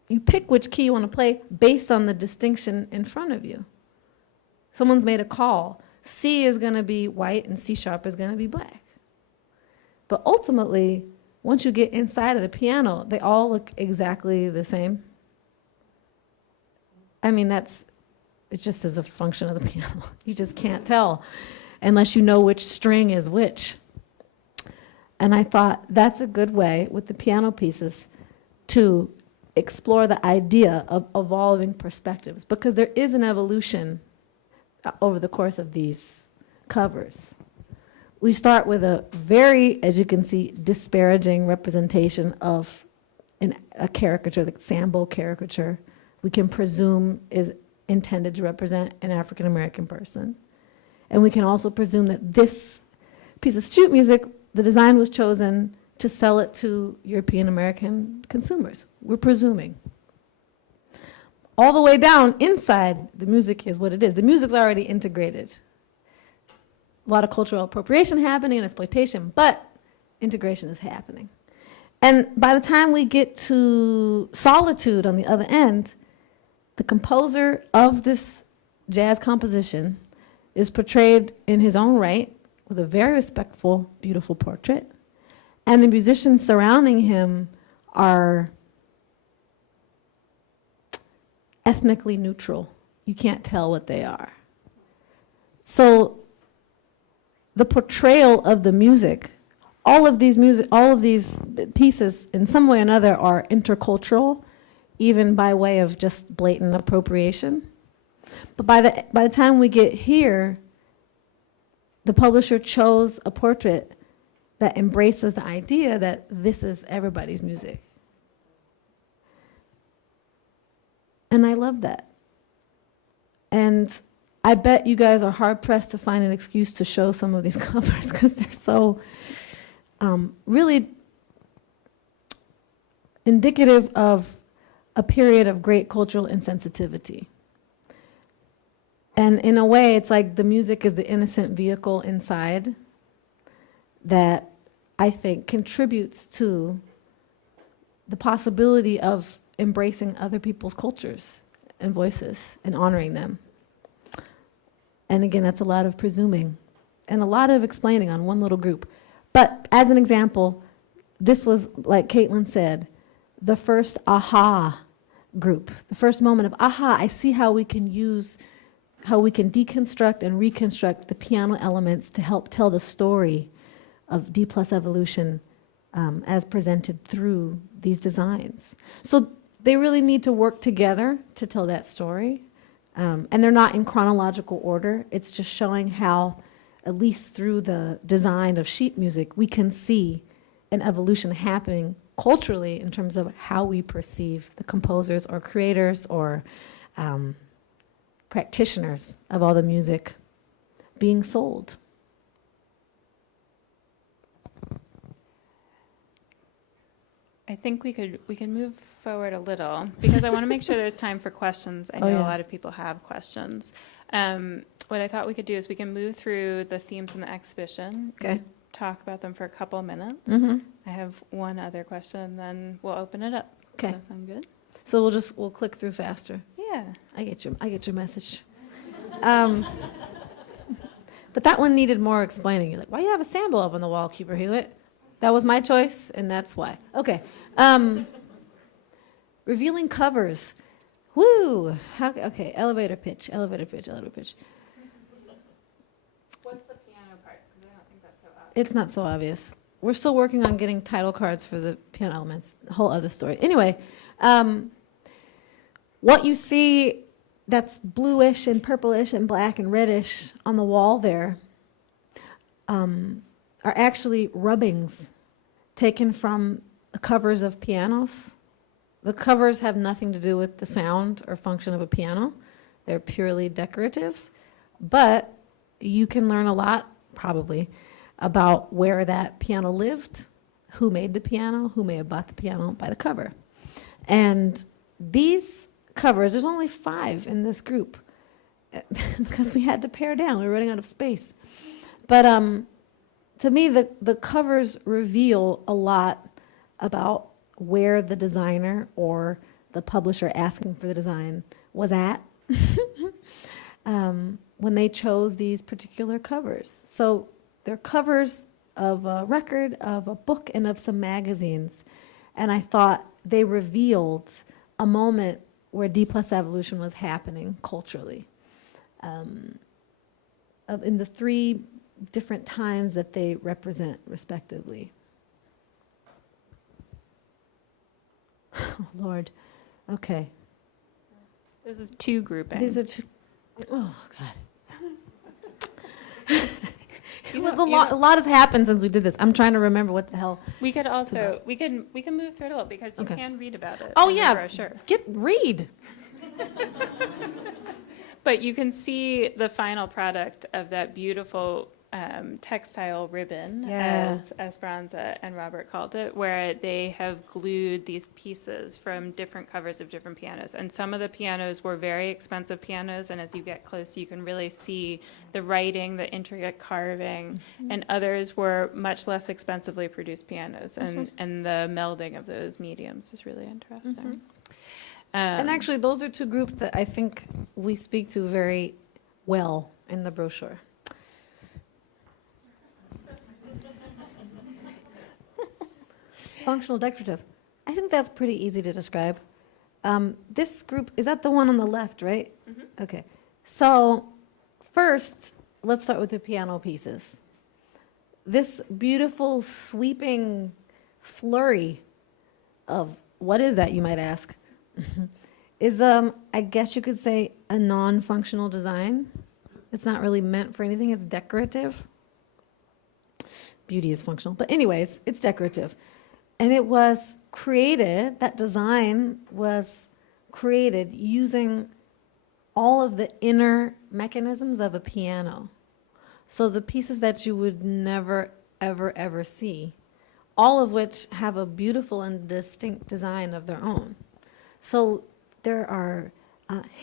you pick which key you want to play based on the distinction in front of you. Someone's made a call. C is going to be white and C sharp is going to be black. But ultimately, once you get inside of the piano, they all look exactly the same. I mean, it just is a function of the piano. You just can't tell unless you know which string is which. And I thought that's a good way with the piano pieces to explore the idea of evolving perspectives, because there is an evolution over the course of these covers. We start with a very, as you can see, disparaging representation of a caricature, the Sambo caricature, we can presume is intended to represent an African American person. And we can also presume that this piece of sheet music, the design was chosen to sell it to European American consumers. We're presuming. All the way down inside, the music is what it is. The music's already integrated. A lot of cultural appropriation happening and exploitation, but integration is happening. And by the time we get to Solitude on the other end, the composer of this jazz composition is portrayed in his own right with a very respectful, beautiful portrait. And the musicians surrounding him are ethnically neutral. You can't tell what they are. So the portrayal of the music, all of these pieces in some way or another are intercultural, even by way of just blatant appropriation. But by the time we get here, the publisher chose a portrait that embraces the idea that this is everybody's music. And I love that. And I bet you guys are hard-pressed to find an excuse to show some of these covers because they're so really indicative of a period of great cultural insensitivity. And in a way, it's like the music is the innocent vehicle inside that I think contributes to the possibility of embracing other people's cultures and voices and honoring them. And again, that's a lot of presuming and a lot of explaining on one little group. But as an example, this was, like Caitlin said, the first aha group, the first moment of, aha, I see how we can deconstruct and reconstruct the piano elements to help tell the story of D+ evolution as presented through these designs. So they really need to work together to tell that story. And they're not in chronological order. It's just showing how, at least through the design of sheet music, we can see an evolution happening culturally in terms of how we perceive the composers or creators or practitioners of all the music being sold. I think we can move forward a little because I want to make sure there's time for questions. I know a lot of people have questions. What I thought we could do is we can move through the themes in the exhibition. Okay. Talk about them for a couple of minutes. Mm-hmm. I have one other question, and then we'll open it up. Okay. Does that sound good? So we'll click through faster. Yeah. I get your message. But that one needed more explaining. You're like, why do you have a sample up on the wall, Cooper Hewitt? That was my choice, and that's why. Okay. Revealing covers. Woo! Okay, elevator pitch. What's the piano parts? Because I don't think that's so obvious. It's not so obvious. We're still working on getting title cards for the piano elements. A whole other story. Anyway, what you see that's bluish and purplish and black and reddish on the wall there are actually rubbings taken from the covers of pianos. The covers have nothing to do with the sound or function of a piano. They're purely decorative. But you can learn a lot, probably, about where that piano lived, who made the piano, who may have bought the piano by the cover. And these covers, there's only 5 in this group because we had to pare down. We were running out of space. But to me, the covers reveal a lot about where the designer or the publisher asking for the design was at when they chose these particular covers. So they're covers of a record, of a book, and of some magazines. And I thought they revealed a moment where D+ evolution was happening culturally. In the 3 different times that they represent, respectively. Oh, Lord. Okay. This is 2 groupings. These are 2. Oh, God. It was a lot. A lot has happened since we did this. I'm trying to remember what the hell. We could also we can move through it a little because you Okay. can read about it. Oh in the yeah, brochure. read. But you can see the final product of that beautiful textile ribbon, Yeah. as Esperanza and Robert called it, where they have glued these pieces from different covers of different pianos. And some of the pianos were very expensive pianos, and as you get close, you can really see the writing, the intricate carving, and others were much less expensively produced pianos, and the melding of those mediums is really interesting. And actually, those are 2 groups that I think we speak to very well in the brochure. Functional decorative. I think that's pretty easy to describe. This group, is that the one on the left, right? Okay. So first, let's start with the piano pieces. This beautiful sweeping flurry of, what is that, you might ask, is, I guess you could say, a non-functional design. It's not really meant for anything, it's decorative. Beauty is functional, but anyways, it's decorative. And it was created, that design was created using all of the inner mechanisms of a piano. So the pieces that you would never, ever, ever see, all of which have a beautiful and distinct design of their own. So there are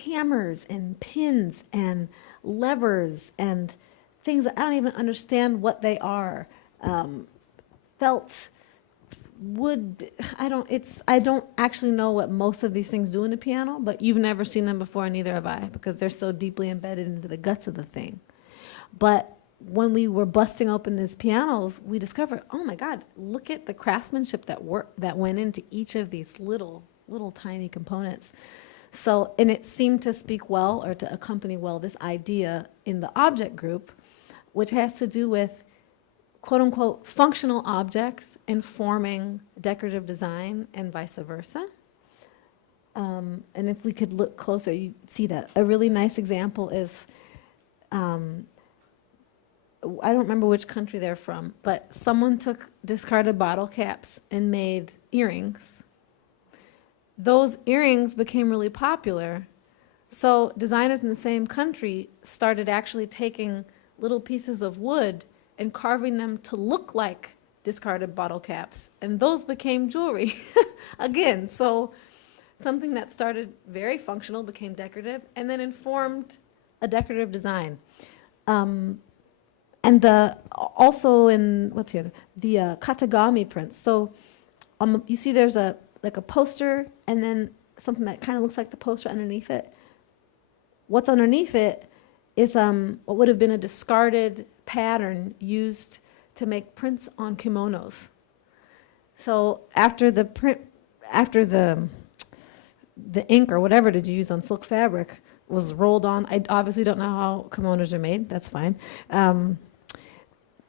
hammers and pins and levers and things that I don't even understand what they are. Felt, wood, I don't actually know what most of these things do in the piano, but you've never seen them before, and neither have I, because they're so deeply embedded into the guts of the thing. But when we were busting open these pianos, we discovered, oh my God, look at the craftsmanship that went into each of these little tiny components. So, and it seemed to speak well, or to accompany well, this idea in the object group, which has to do with quote unquote functional objects informing decorative design and vice versa. And if we could look closer, you see that. A really nice example is, I don't remember which country they're from, but someone took discarded bottle caps and made earrings. Those earrings became really popular. So designers in the same country started actually taking little pieces of wood and carving them to look like discarded bottle caps. And those became jewelry. Again, so something that started very functional became decorative and then informed a decorative design. And also in, what's here, the katagami prints. So you see there's a poster and then something that kind of looks like the poster underneath it. What's underneath it is what would have been a discarded pattern used to make prints on kimonos. So after the ink or whatever did you use on silk fabric was rolled on, I obviously don't know how kimonos are made, that's fine.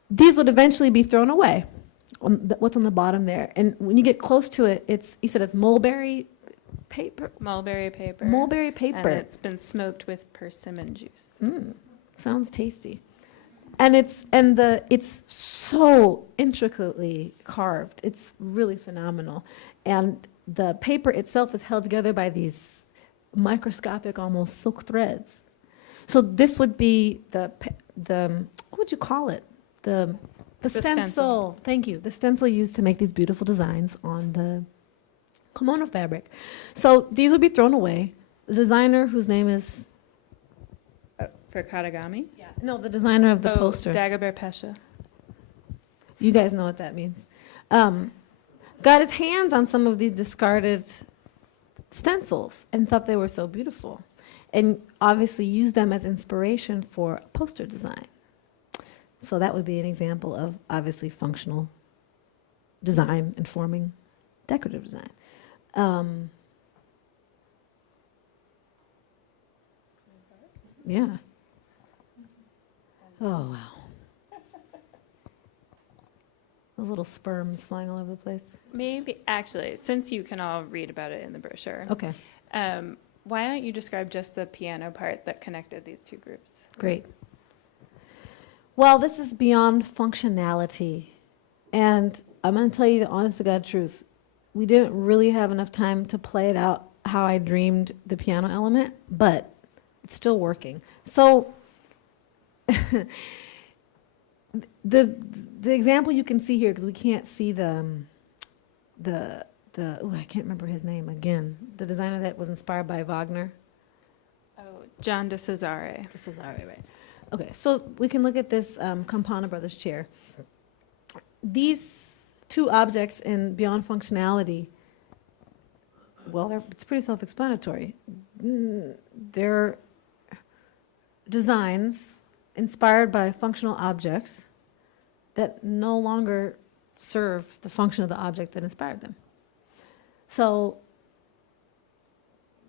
These would eventually be thrown away. What's on the bottom there? And when you get close to it, you said it's mulberry paper? Mulberry paper. Mulberry paper. And it's been smoked with persimmon juice. Sounds tasty. And it's so intricately carved. It's really phenomenal. And the paper itself is held together by these microscopic, almost silk threads. So this would be the what would you call it? The stencil. Thank you. The stencil used to make these beautiful designs on the kimono fabric. So these would be thrown away. The designer, whose name is... For Katagami? Yeah. No, the designer of the poster. Dagobert Pesha. You guys know what that means. Got his hands on some of these discarded stencils and thought they were so beautiful. And obviously used them as inspiration for a poster design. So that would be an example of obviously functional design informing decorative design. Yeah. Oh, wow. Those little sperms flying all over the place. Maybe, actually, since you can all read about it in the brochure, Okay, why don't you describe just the piano part that connected these two groups? great. Well, this is beyond functionality. And I'm going to tell you the honest to God truth. We didn't really have enough time to play it out how I dreamed the piano element, but it's still working. So the example you can see here, because we can't see I can't remember his name again. The designer that was inspired by Wagner. Oh, John de Cesare. This is all right. Okay, so we can look at this Campana Brothers chair. These two objects in beyond functionality, well, it's pretty self-explanatory. They're designs inspired by functional objects that no longer serve the function of the object that inspired them. So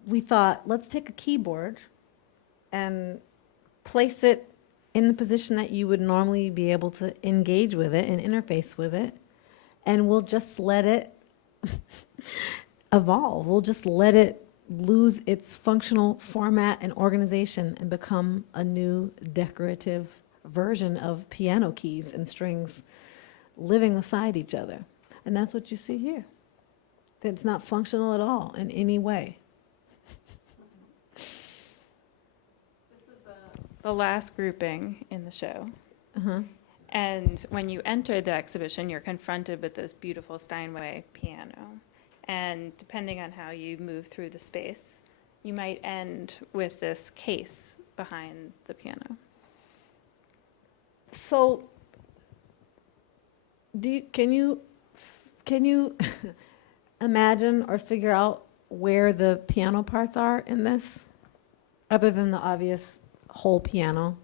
we thought, let's take a keyboard and place it in the position that you would normally be able to engage with it and interface with it, and we'll just let it evolve. We'll just let it lose its functional format and organization and become a new decorative version of piano keys and strings living beside each other. And that's what you see here. It's not functional at all in any way. The last grouping in the show. Uh-huh. And when you enter the exhibition, you're confronted with this beautiful Steinway piano. And depending on how you move through the space, you might end with this case behind the piano. So, can you imagine or figure out where the piano parts are in this, other than the obvious whole piano?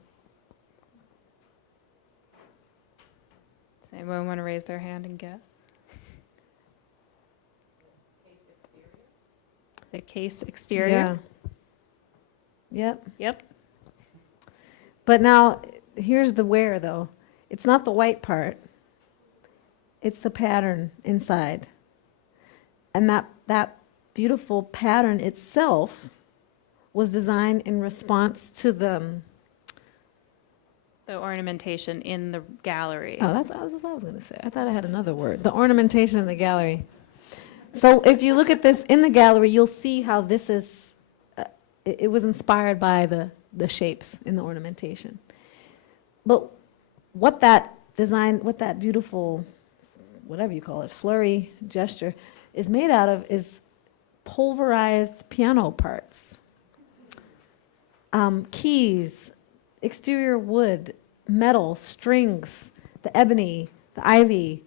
Does anyone want to raise their hand and guess? The case exterior? Yeah. Yep. Yep. But now, here's the where, though. It's not the white part. It's the pattern inside. And that beautiful pattern itself was designed in response to the ornamentation in the gallery. Oh, that's what I was going to say. I thought I had another word. The ornamentation in the gallery. So if you look at this in the gallery, you'll see how this is, it was inspired by the shapes in the ornamentation. But what that design, what that beautiful, whatever you call it, flurry gesture is made out of is pulverized piano parts. Keys, exterior wood, metal, strings, the ebony, the ivy.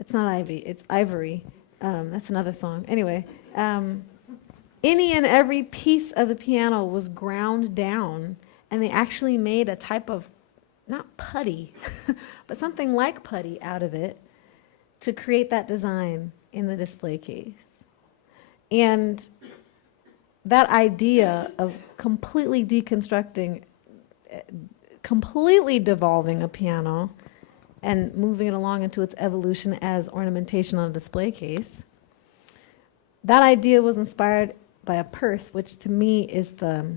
It's not ivy, it's ivory. That's another song. Anyway, any and every piece of the piano was ground down, and they actually made a type of, not putty, but something like putty out of it to create that design in the display case. And that idea of completely deconstructing, completely devolving a piano and moving it along into its evolution as ornamentation on a display case, that idea was inspired by a purse, which to me is the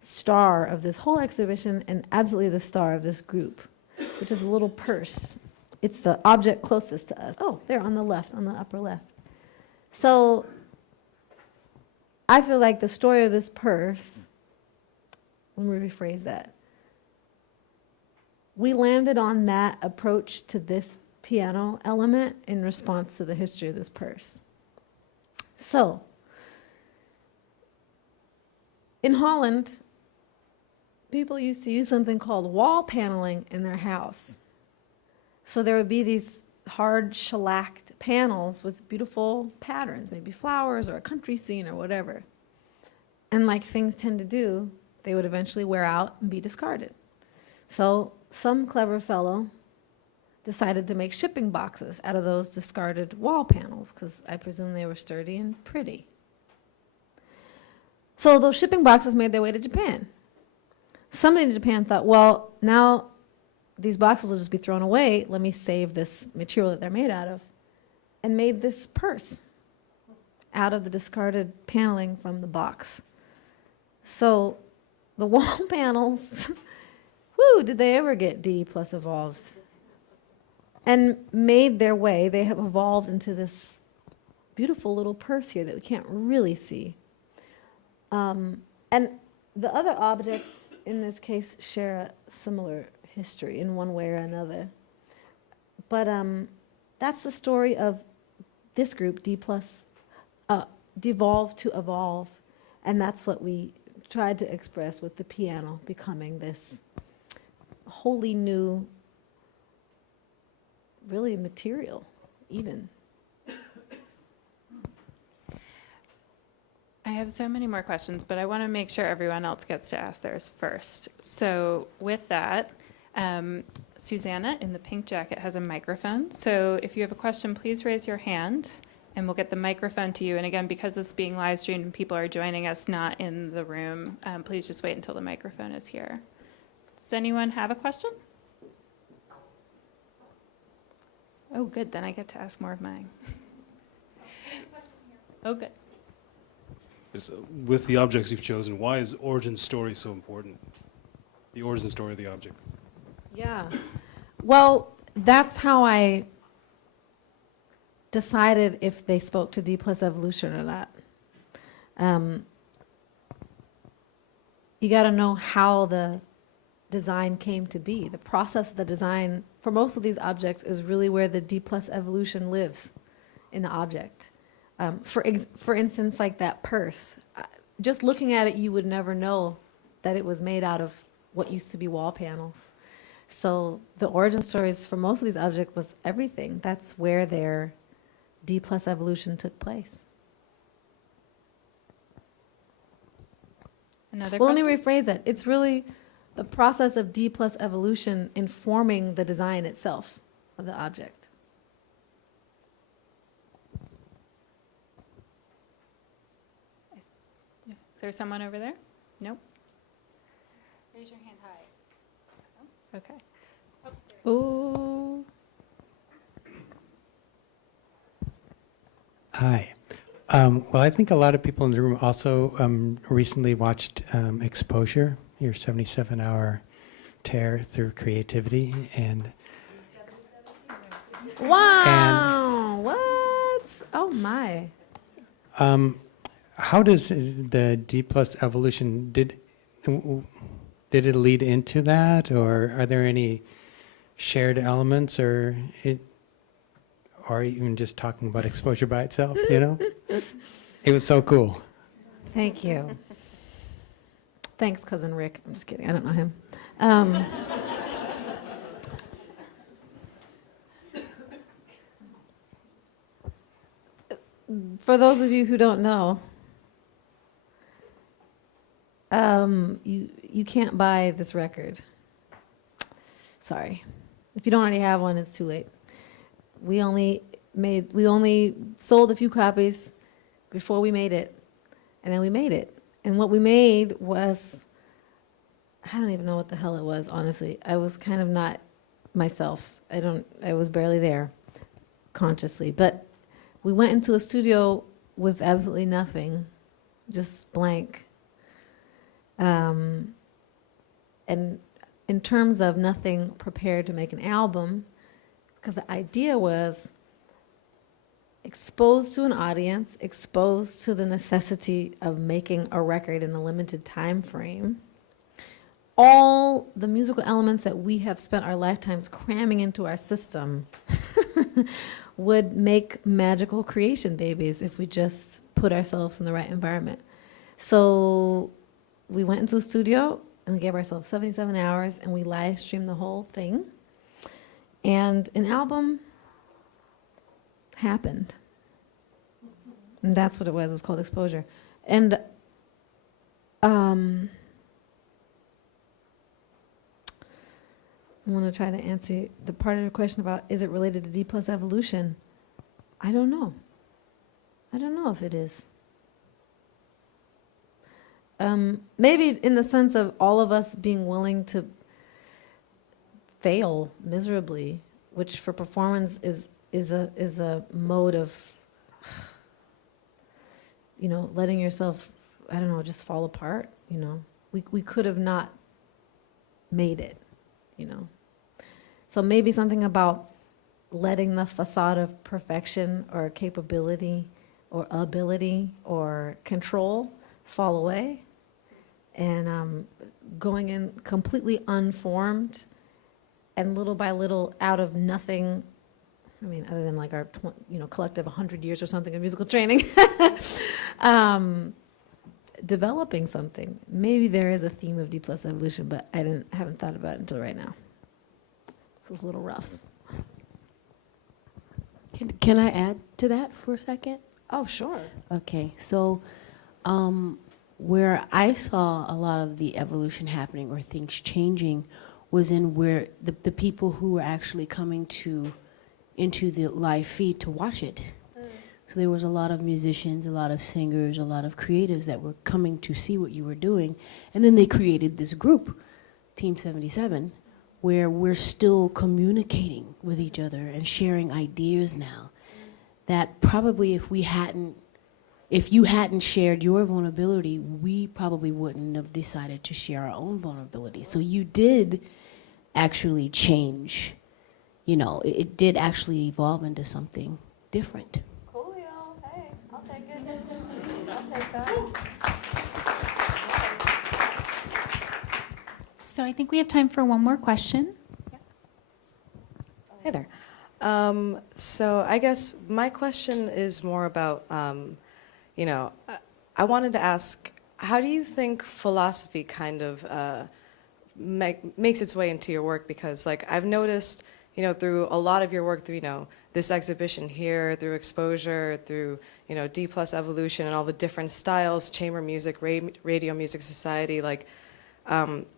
star of this whole exhibition and absolutely the star of this group, which is a little purse. It's the object closest to us. Oh, there on the left, on the upper left. So I feel like the story of this purse, let me rephrase that. We landed on that approach to this piano element in response to the history of this purse. So, in Holland, people used to use something called wall paneling in their house. So there would be these hard shellacked panels with beautiful patterns, maybe flowers or a country scene or whatever. And like things tend to do, they would eventually wear out and be discarded. So some clever fellow decided to make shipping boxes out of those discarded wall panels, because I presume they were sturdy and pretty. So those shipping boxes made their way to Japan. Somebody in Japan thought, well, now these boxes will just be thrown away. Let me save this material that they're made out of. And made this purse out of the discarded paneling from the box. So the wall panels, whoo, did they ever get D plus evolved? And made their way, they have evolved into this beautiful little purse here that we can't really see. And the other objects in this case share a similar history in one way or another. But that's the story of this group, D plus, devolved to evolve. And that's what we tried to express with the piano becoming this wholly new, really material, even. I have so many more questions, but I want to make sure everyone else gets to ask theirs first. So with that, Susanna in the pink jacket has a microphone. So if you have a question, please raise your hand and we'll get the microphone to you. And again, because it's being live streamed and people are joining us not in the room, please just wait until the microphone is here. Does anyone have a question? Oh, good, then I get to ask more of mine. Oh, good. With the objects you've chosen, why is origin story so important? The origin story of the object. Yeah. Well, that's how I decided if they spoke to D plus evolution or not. You got to know how the design came to be. The process of the design for most of these objects is really where the D plus evolution lives in the object. For instance, like that purse. Just looking at it, you would never know that it was made out of what used to be wall panels. So the origin stories for most of these objects was everything. That's where their D plus evolution took place. Another Well, question? let me rephrase that. It's really the process of D plus evolution informing the design itself of the object. Is there someone over there? Nope. Raise your hand high. Okay. Ooh. Hi. Well, I think a lot of people in the room also recently watched Exposure, your 77-hour tear through creativity. And Wow. What? Oh, my. how does the D plus evolution, did it lead into that? Or are there any shared elements, or even just talking about exposure by itself, you know? It was so cool. Thank you. Thanks, Cousin Rick. I'm just kidding. I don't know him. For those of you who don't know, you can't buy this record. Sorry. If you don't already have one, it's too late. We only sold a few copies before we made it, and then we made it. And what we made was, I don't even know what the hell it was, honestly. I was kind of not myself. I was barely there consciously. But we went into a studio with absolutely nothing, just blank. And in terms of nothing prepared to make an album, because the idea was exposed to an audience, exposed to the necessity of making a record in a limited time frame. All the musical elements that we have spent our lifetimes cramming into our system would make magical creation babies if we just put ourselves in the right environment. So we went into a studio and we gave ourselves 77 hours and we live streamed the whole thing. And an album happened. And that's what it was. It was called Exposure. And I want to try to answer the part of your question about, is it related to D plus evolution? I don't know. I don't know if it is. Maybe in the sense of all of us being willing to fail miserably, which for performance is a mode of, letting yourself, I don't know, just fall apart. We could have not made it. So maybe something about letting the facade of perfection or capability or ability or control fall away and going in completely unformed and little by little out of nothing. I mean, other than like our collective 100 years or something of musical training, developing something. Maybe there is a theme of D plus evolution, but I haven't thought about it until right now. This is a little rough. Can I add to that for a second? Oh, sure. Okay, so where I saw a lot of the evolution happening or things changing was in where the people who were actually coming into the live feed to watch it. So there was a lot of musicians, a lot of singers, a lot of creatives that were coming to see what you were doing, and then they created this group Team 77, where we're still communicating with each other and sharing ideas now, that probably if you hadn't shared your vulnerability, we probably wouldn't have decided to share our own vulnerability. So you did actually change, it did actually evolve into something different. Cool, y'all. Hey, I'll take it. I'll take that. So I think we have time for one more question. Hey there. So I guess my question is more about, I wanted to ask, how do you think philosophy kind of makes its way into your work? Because I've noticed, through a lot of your work, through, this exhibition here, through exposure, through, D+ evolution and all the different styles, chamber music, radio music society,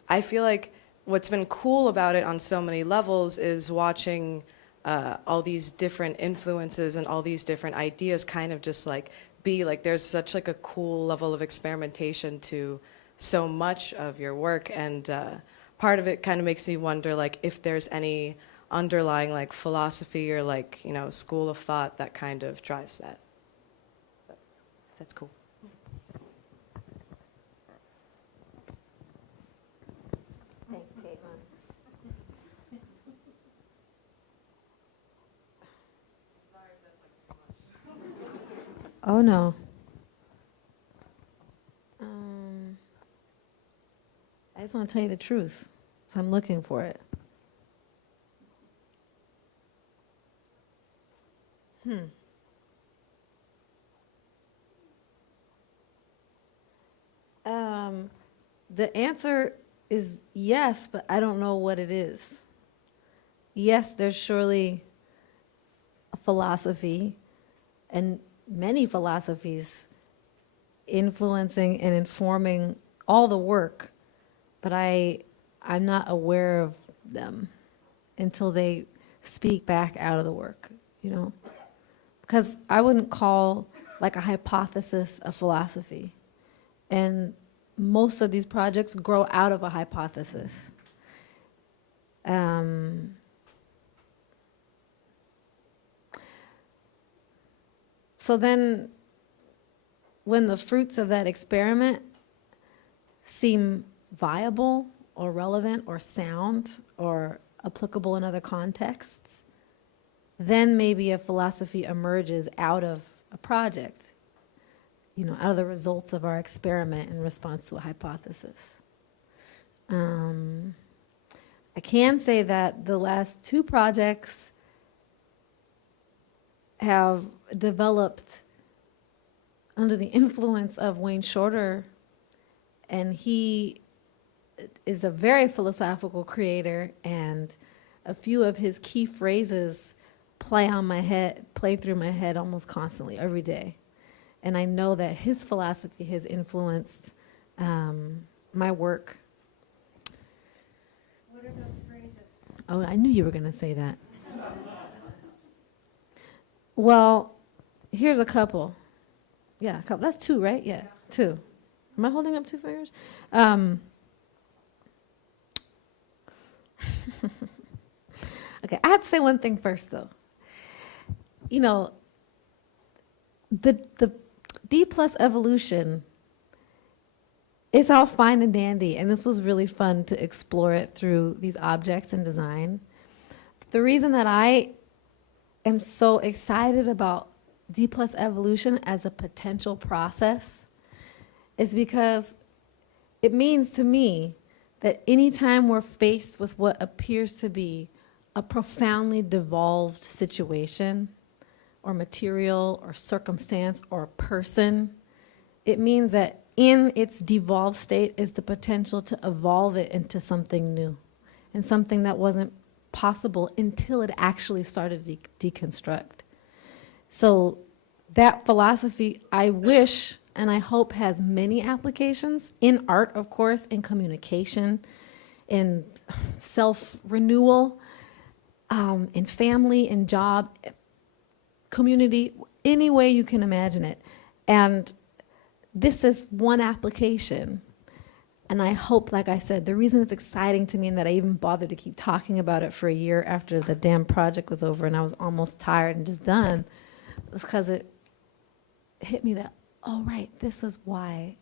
I feel like what's been cool about it on so many levels is watching all these different influences and all these different ideas kind of just be there's such a cool level of experimentation to so much of your work, and part of it kind of makes me wonder if there's any underlying philosophy or school of thought that kind of drives that. That's cool. Thanks, Caitlin. Oh, no. I just want to tell you the truth, so I'm looking for it. The answer is yes, but I don't know what it is. Yes, there's surely a philosophy and many philosophies influencing and informing all the work, but I'm not aware of them until they speak back out of the work, Because I wouldn't call a hypothesis a philosophy. And most of these projects grow out of a hypothesis. So then when the fruits of that experiment seem viable or relevant or sound or applicable in other contexts, then maybe a philosophy emerges out of a project, out of the results of our experiment in response to a hypothesis. I can say that the last two projects have developed under the influence of Wayne Shorter, and he is a very philosophical creator, and a few of his key phrases play through my head almost constantly, every day. And I know that his philosophy has influenced my work. What are those phrases? Oh, I knew you were going to say that. Well, here's a couple. Yeah, a couple. That's two, right? Yeah, two. Am I holding up two fingers? Okay, I have to say one thing first, though. The D+ evolution is all fine and dandy, and this was really fun to explore it through these objects and design. The reason that I am so excited about D+ evolution as a potential process is because it means to me that anytime we're faced with what appears to be a profoundly devolved situation or material or circumstance or person, it means that in its devolved state is the potential to evolve it into something new and something that wasn't possible until it actually started to deconstruct. So that philosophy, I wish and I hope, has many applications in art, of course, in communication, in self-renewal, in family, in job, community, any way you can imagine it. And this is one application. And I hope, like I said, the reason it's exciting to me and that I even bothered to keep talking about it for a year after the damn project was over and I was almost tired and just done was because it hit me that, oh, right, this is why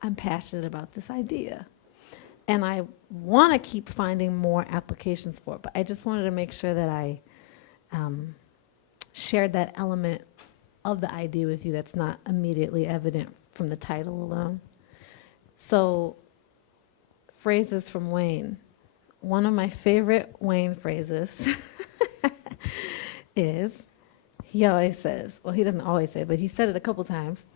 I'm passionate about this idea. And I want to keep finding more applications for it, but I just wanted to make sure that I shared that element of the idea with you that's not immediately evident from the title alone. So, phrases from Wayne. One of my favorite Wayne phrases is, he always says, well, he doesn't always say it, but he said it a couple times.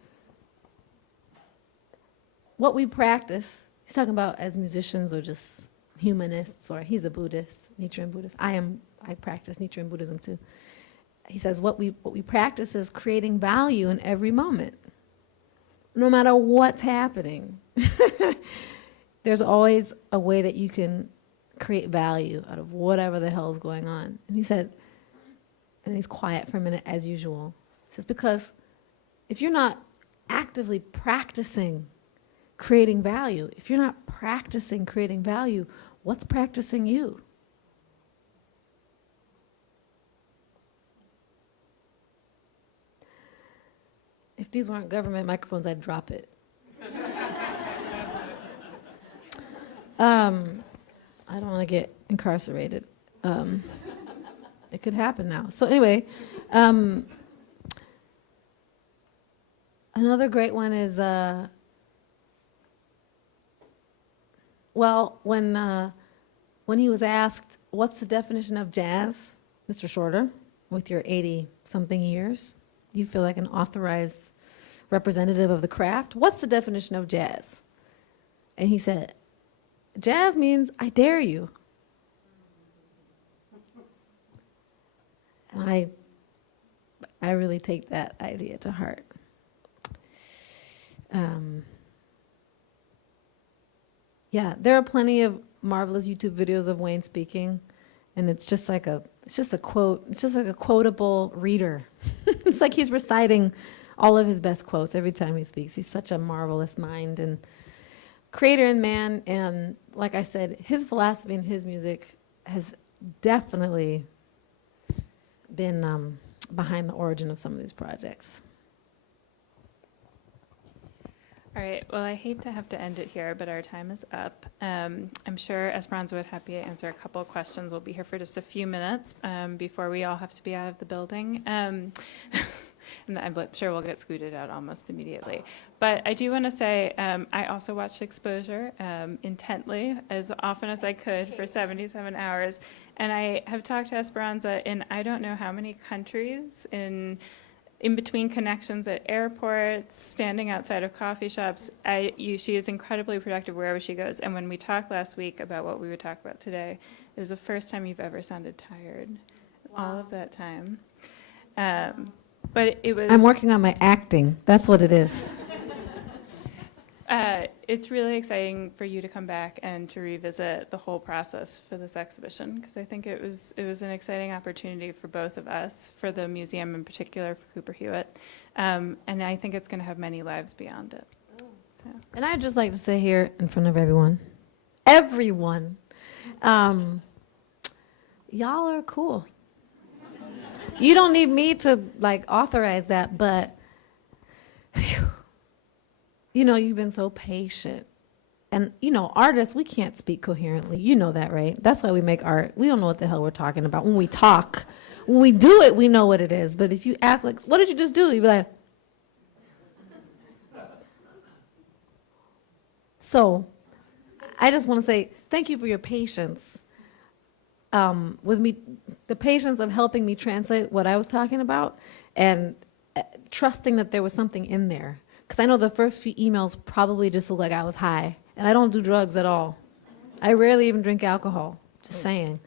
What we practice, he's talking about as musicians or just humanists, or he's a Buddhist, Nichiren Buddhist. I practice Nichiren Buddhism too. He says what we practice is creating value in every moment, no matter what's happening. There's always a way that you can create value out of whatever the hell is going on. And he said, and he's quiet for a minute as usual. He says, because if you're not actively practicing creating value, if you're not practicing creating value, what's practicing you? If these weren't government microphones, I'd drop it. I don't want to get incarcerated. It could happen now. So anyway, another great one is, well, when he was asked, what's the definition of jazz, Mr. Shorter, with your 80-something years, you feel like an authorized representative of the craft. What's the definition of jazz? And he said, jazz means I dare you. And I really take that idea to heart. Yeah, there are plenty of marvelous YouTube videos of Wayne speaking, and it's just like a quote. It's just like a quotable reader. It's like he's reciting all of his best quotes every time he speaks. He's such a marvelous mind and creator and man. And like I said, his philosophy and his music has definitely been behind the origin of some of these projects. All right, well, I hate to have to end it here, but our time is up. I'm sure Esperanza would happy to answer a couple of questions. We'll be here for just a few minutes before we all have to be out of the building. And I'm sure we'll get scooted out almost immediately. But I do want to say I also watched Exposure intently, as often as I could for 77 hours. And I have talked to Esperanza in I don't know how many countries, in between connections at airports, standing outside of coffee shops. She is incredibly productive wherever she goes. And when we talked last week about what we would talk about today, it was the first time you've ever sounded tired. Wow. All of that time. But it was... I'm working on my acting. That's what it is. It's really exciting for you to come back and to revisit the whole process for this exhibition, because I think it was an exciting opportunity for both of us, for the museum in particular, for Cooper Hewitt, and I think it's going to have many lives beyond it. So. And I'd just like to say here in front of everyone, y'all are cool. You don't need me to authorize that, but you've been so patient. And, artists, we can't speak coherently. You know that, right? That's why we make art. We don't know what the hell we're talking about. When we talk, when we do it, we know what it is. But if you ask, what did you just do? You'd be like... So, I just want to say thank you for your patience with me, the patience of helping me translate what I was talking about, and trusting that there was something in there. Because I know the first few emails probably just looked like I was high. And I don't do drugs at all. I rarely even drink alcohol. Just saying.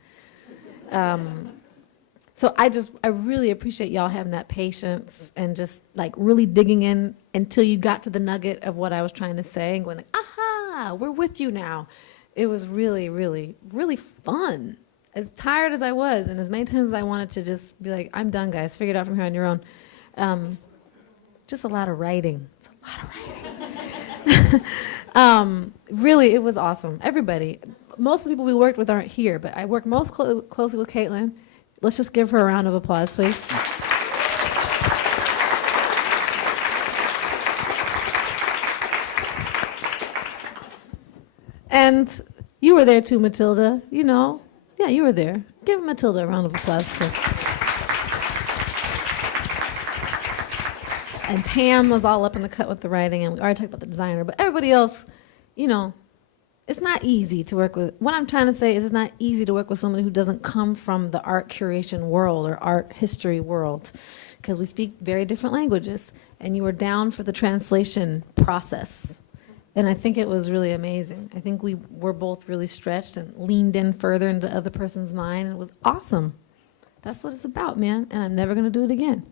So I really appreciate y'all having that patience and just really digging in until you got to the nugget of what I was trying to say and going aha, we're with you now. It was really, really, really fun. As tired as I was and as many times as I wanted to just be like, I'm done, guys. Figure it out from here on your own. Just a lot of writing. It's a lot of writing. Really, it was awesome. Everybody. Most of the people we worked with aren't here, but I worked most closely with Caitlin. Let's just give her a round of applause, please. And you were there too, Matilda. You know, yeah, you were there. Give Matilda a round of applause, too. And Pam was all up in the cut with the writing, and we already talked about the designer. But everybody else, you know, it's not easy to work with. What I'm trying to say is it's not easy to work with somebody who doesn't come from the art curation world or art history world, because we speak very different languages. And you were down for the translation process. And I think it was really amazing. I think we were both really stretched and leaned in further into the other person's mind. It was awesome. That's what it's about, man. And I'm never going to do it again.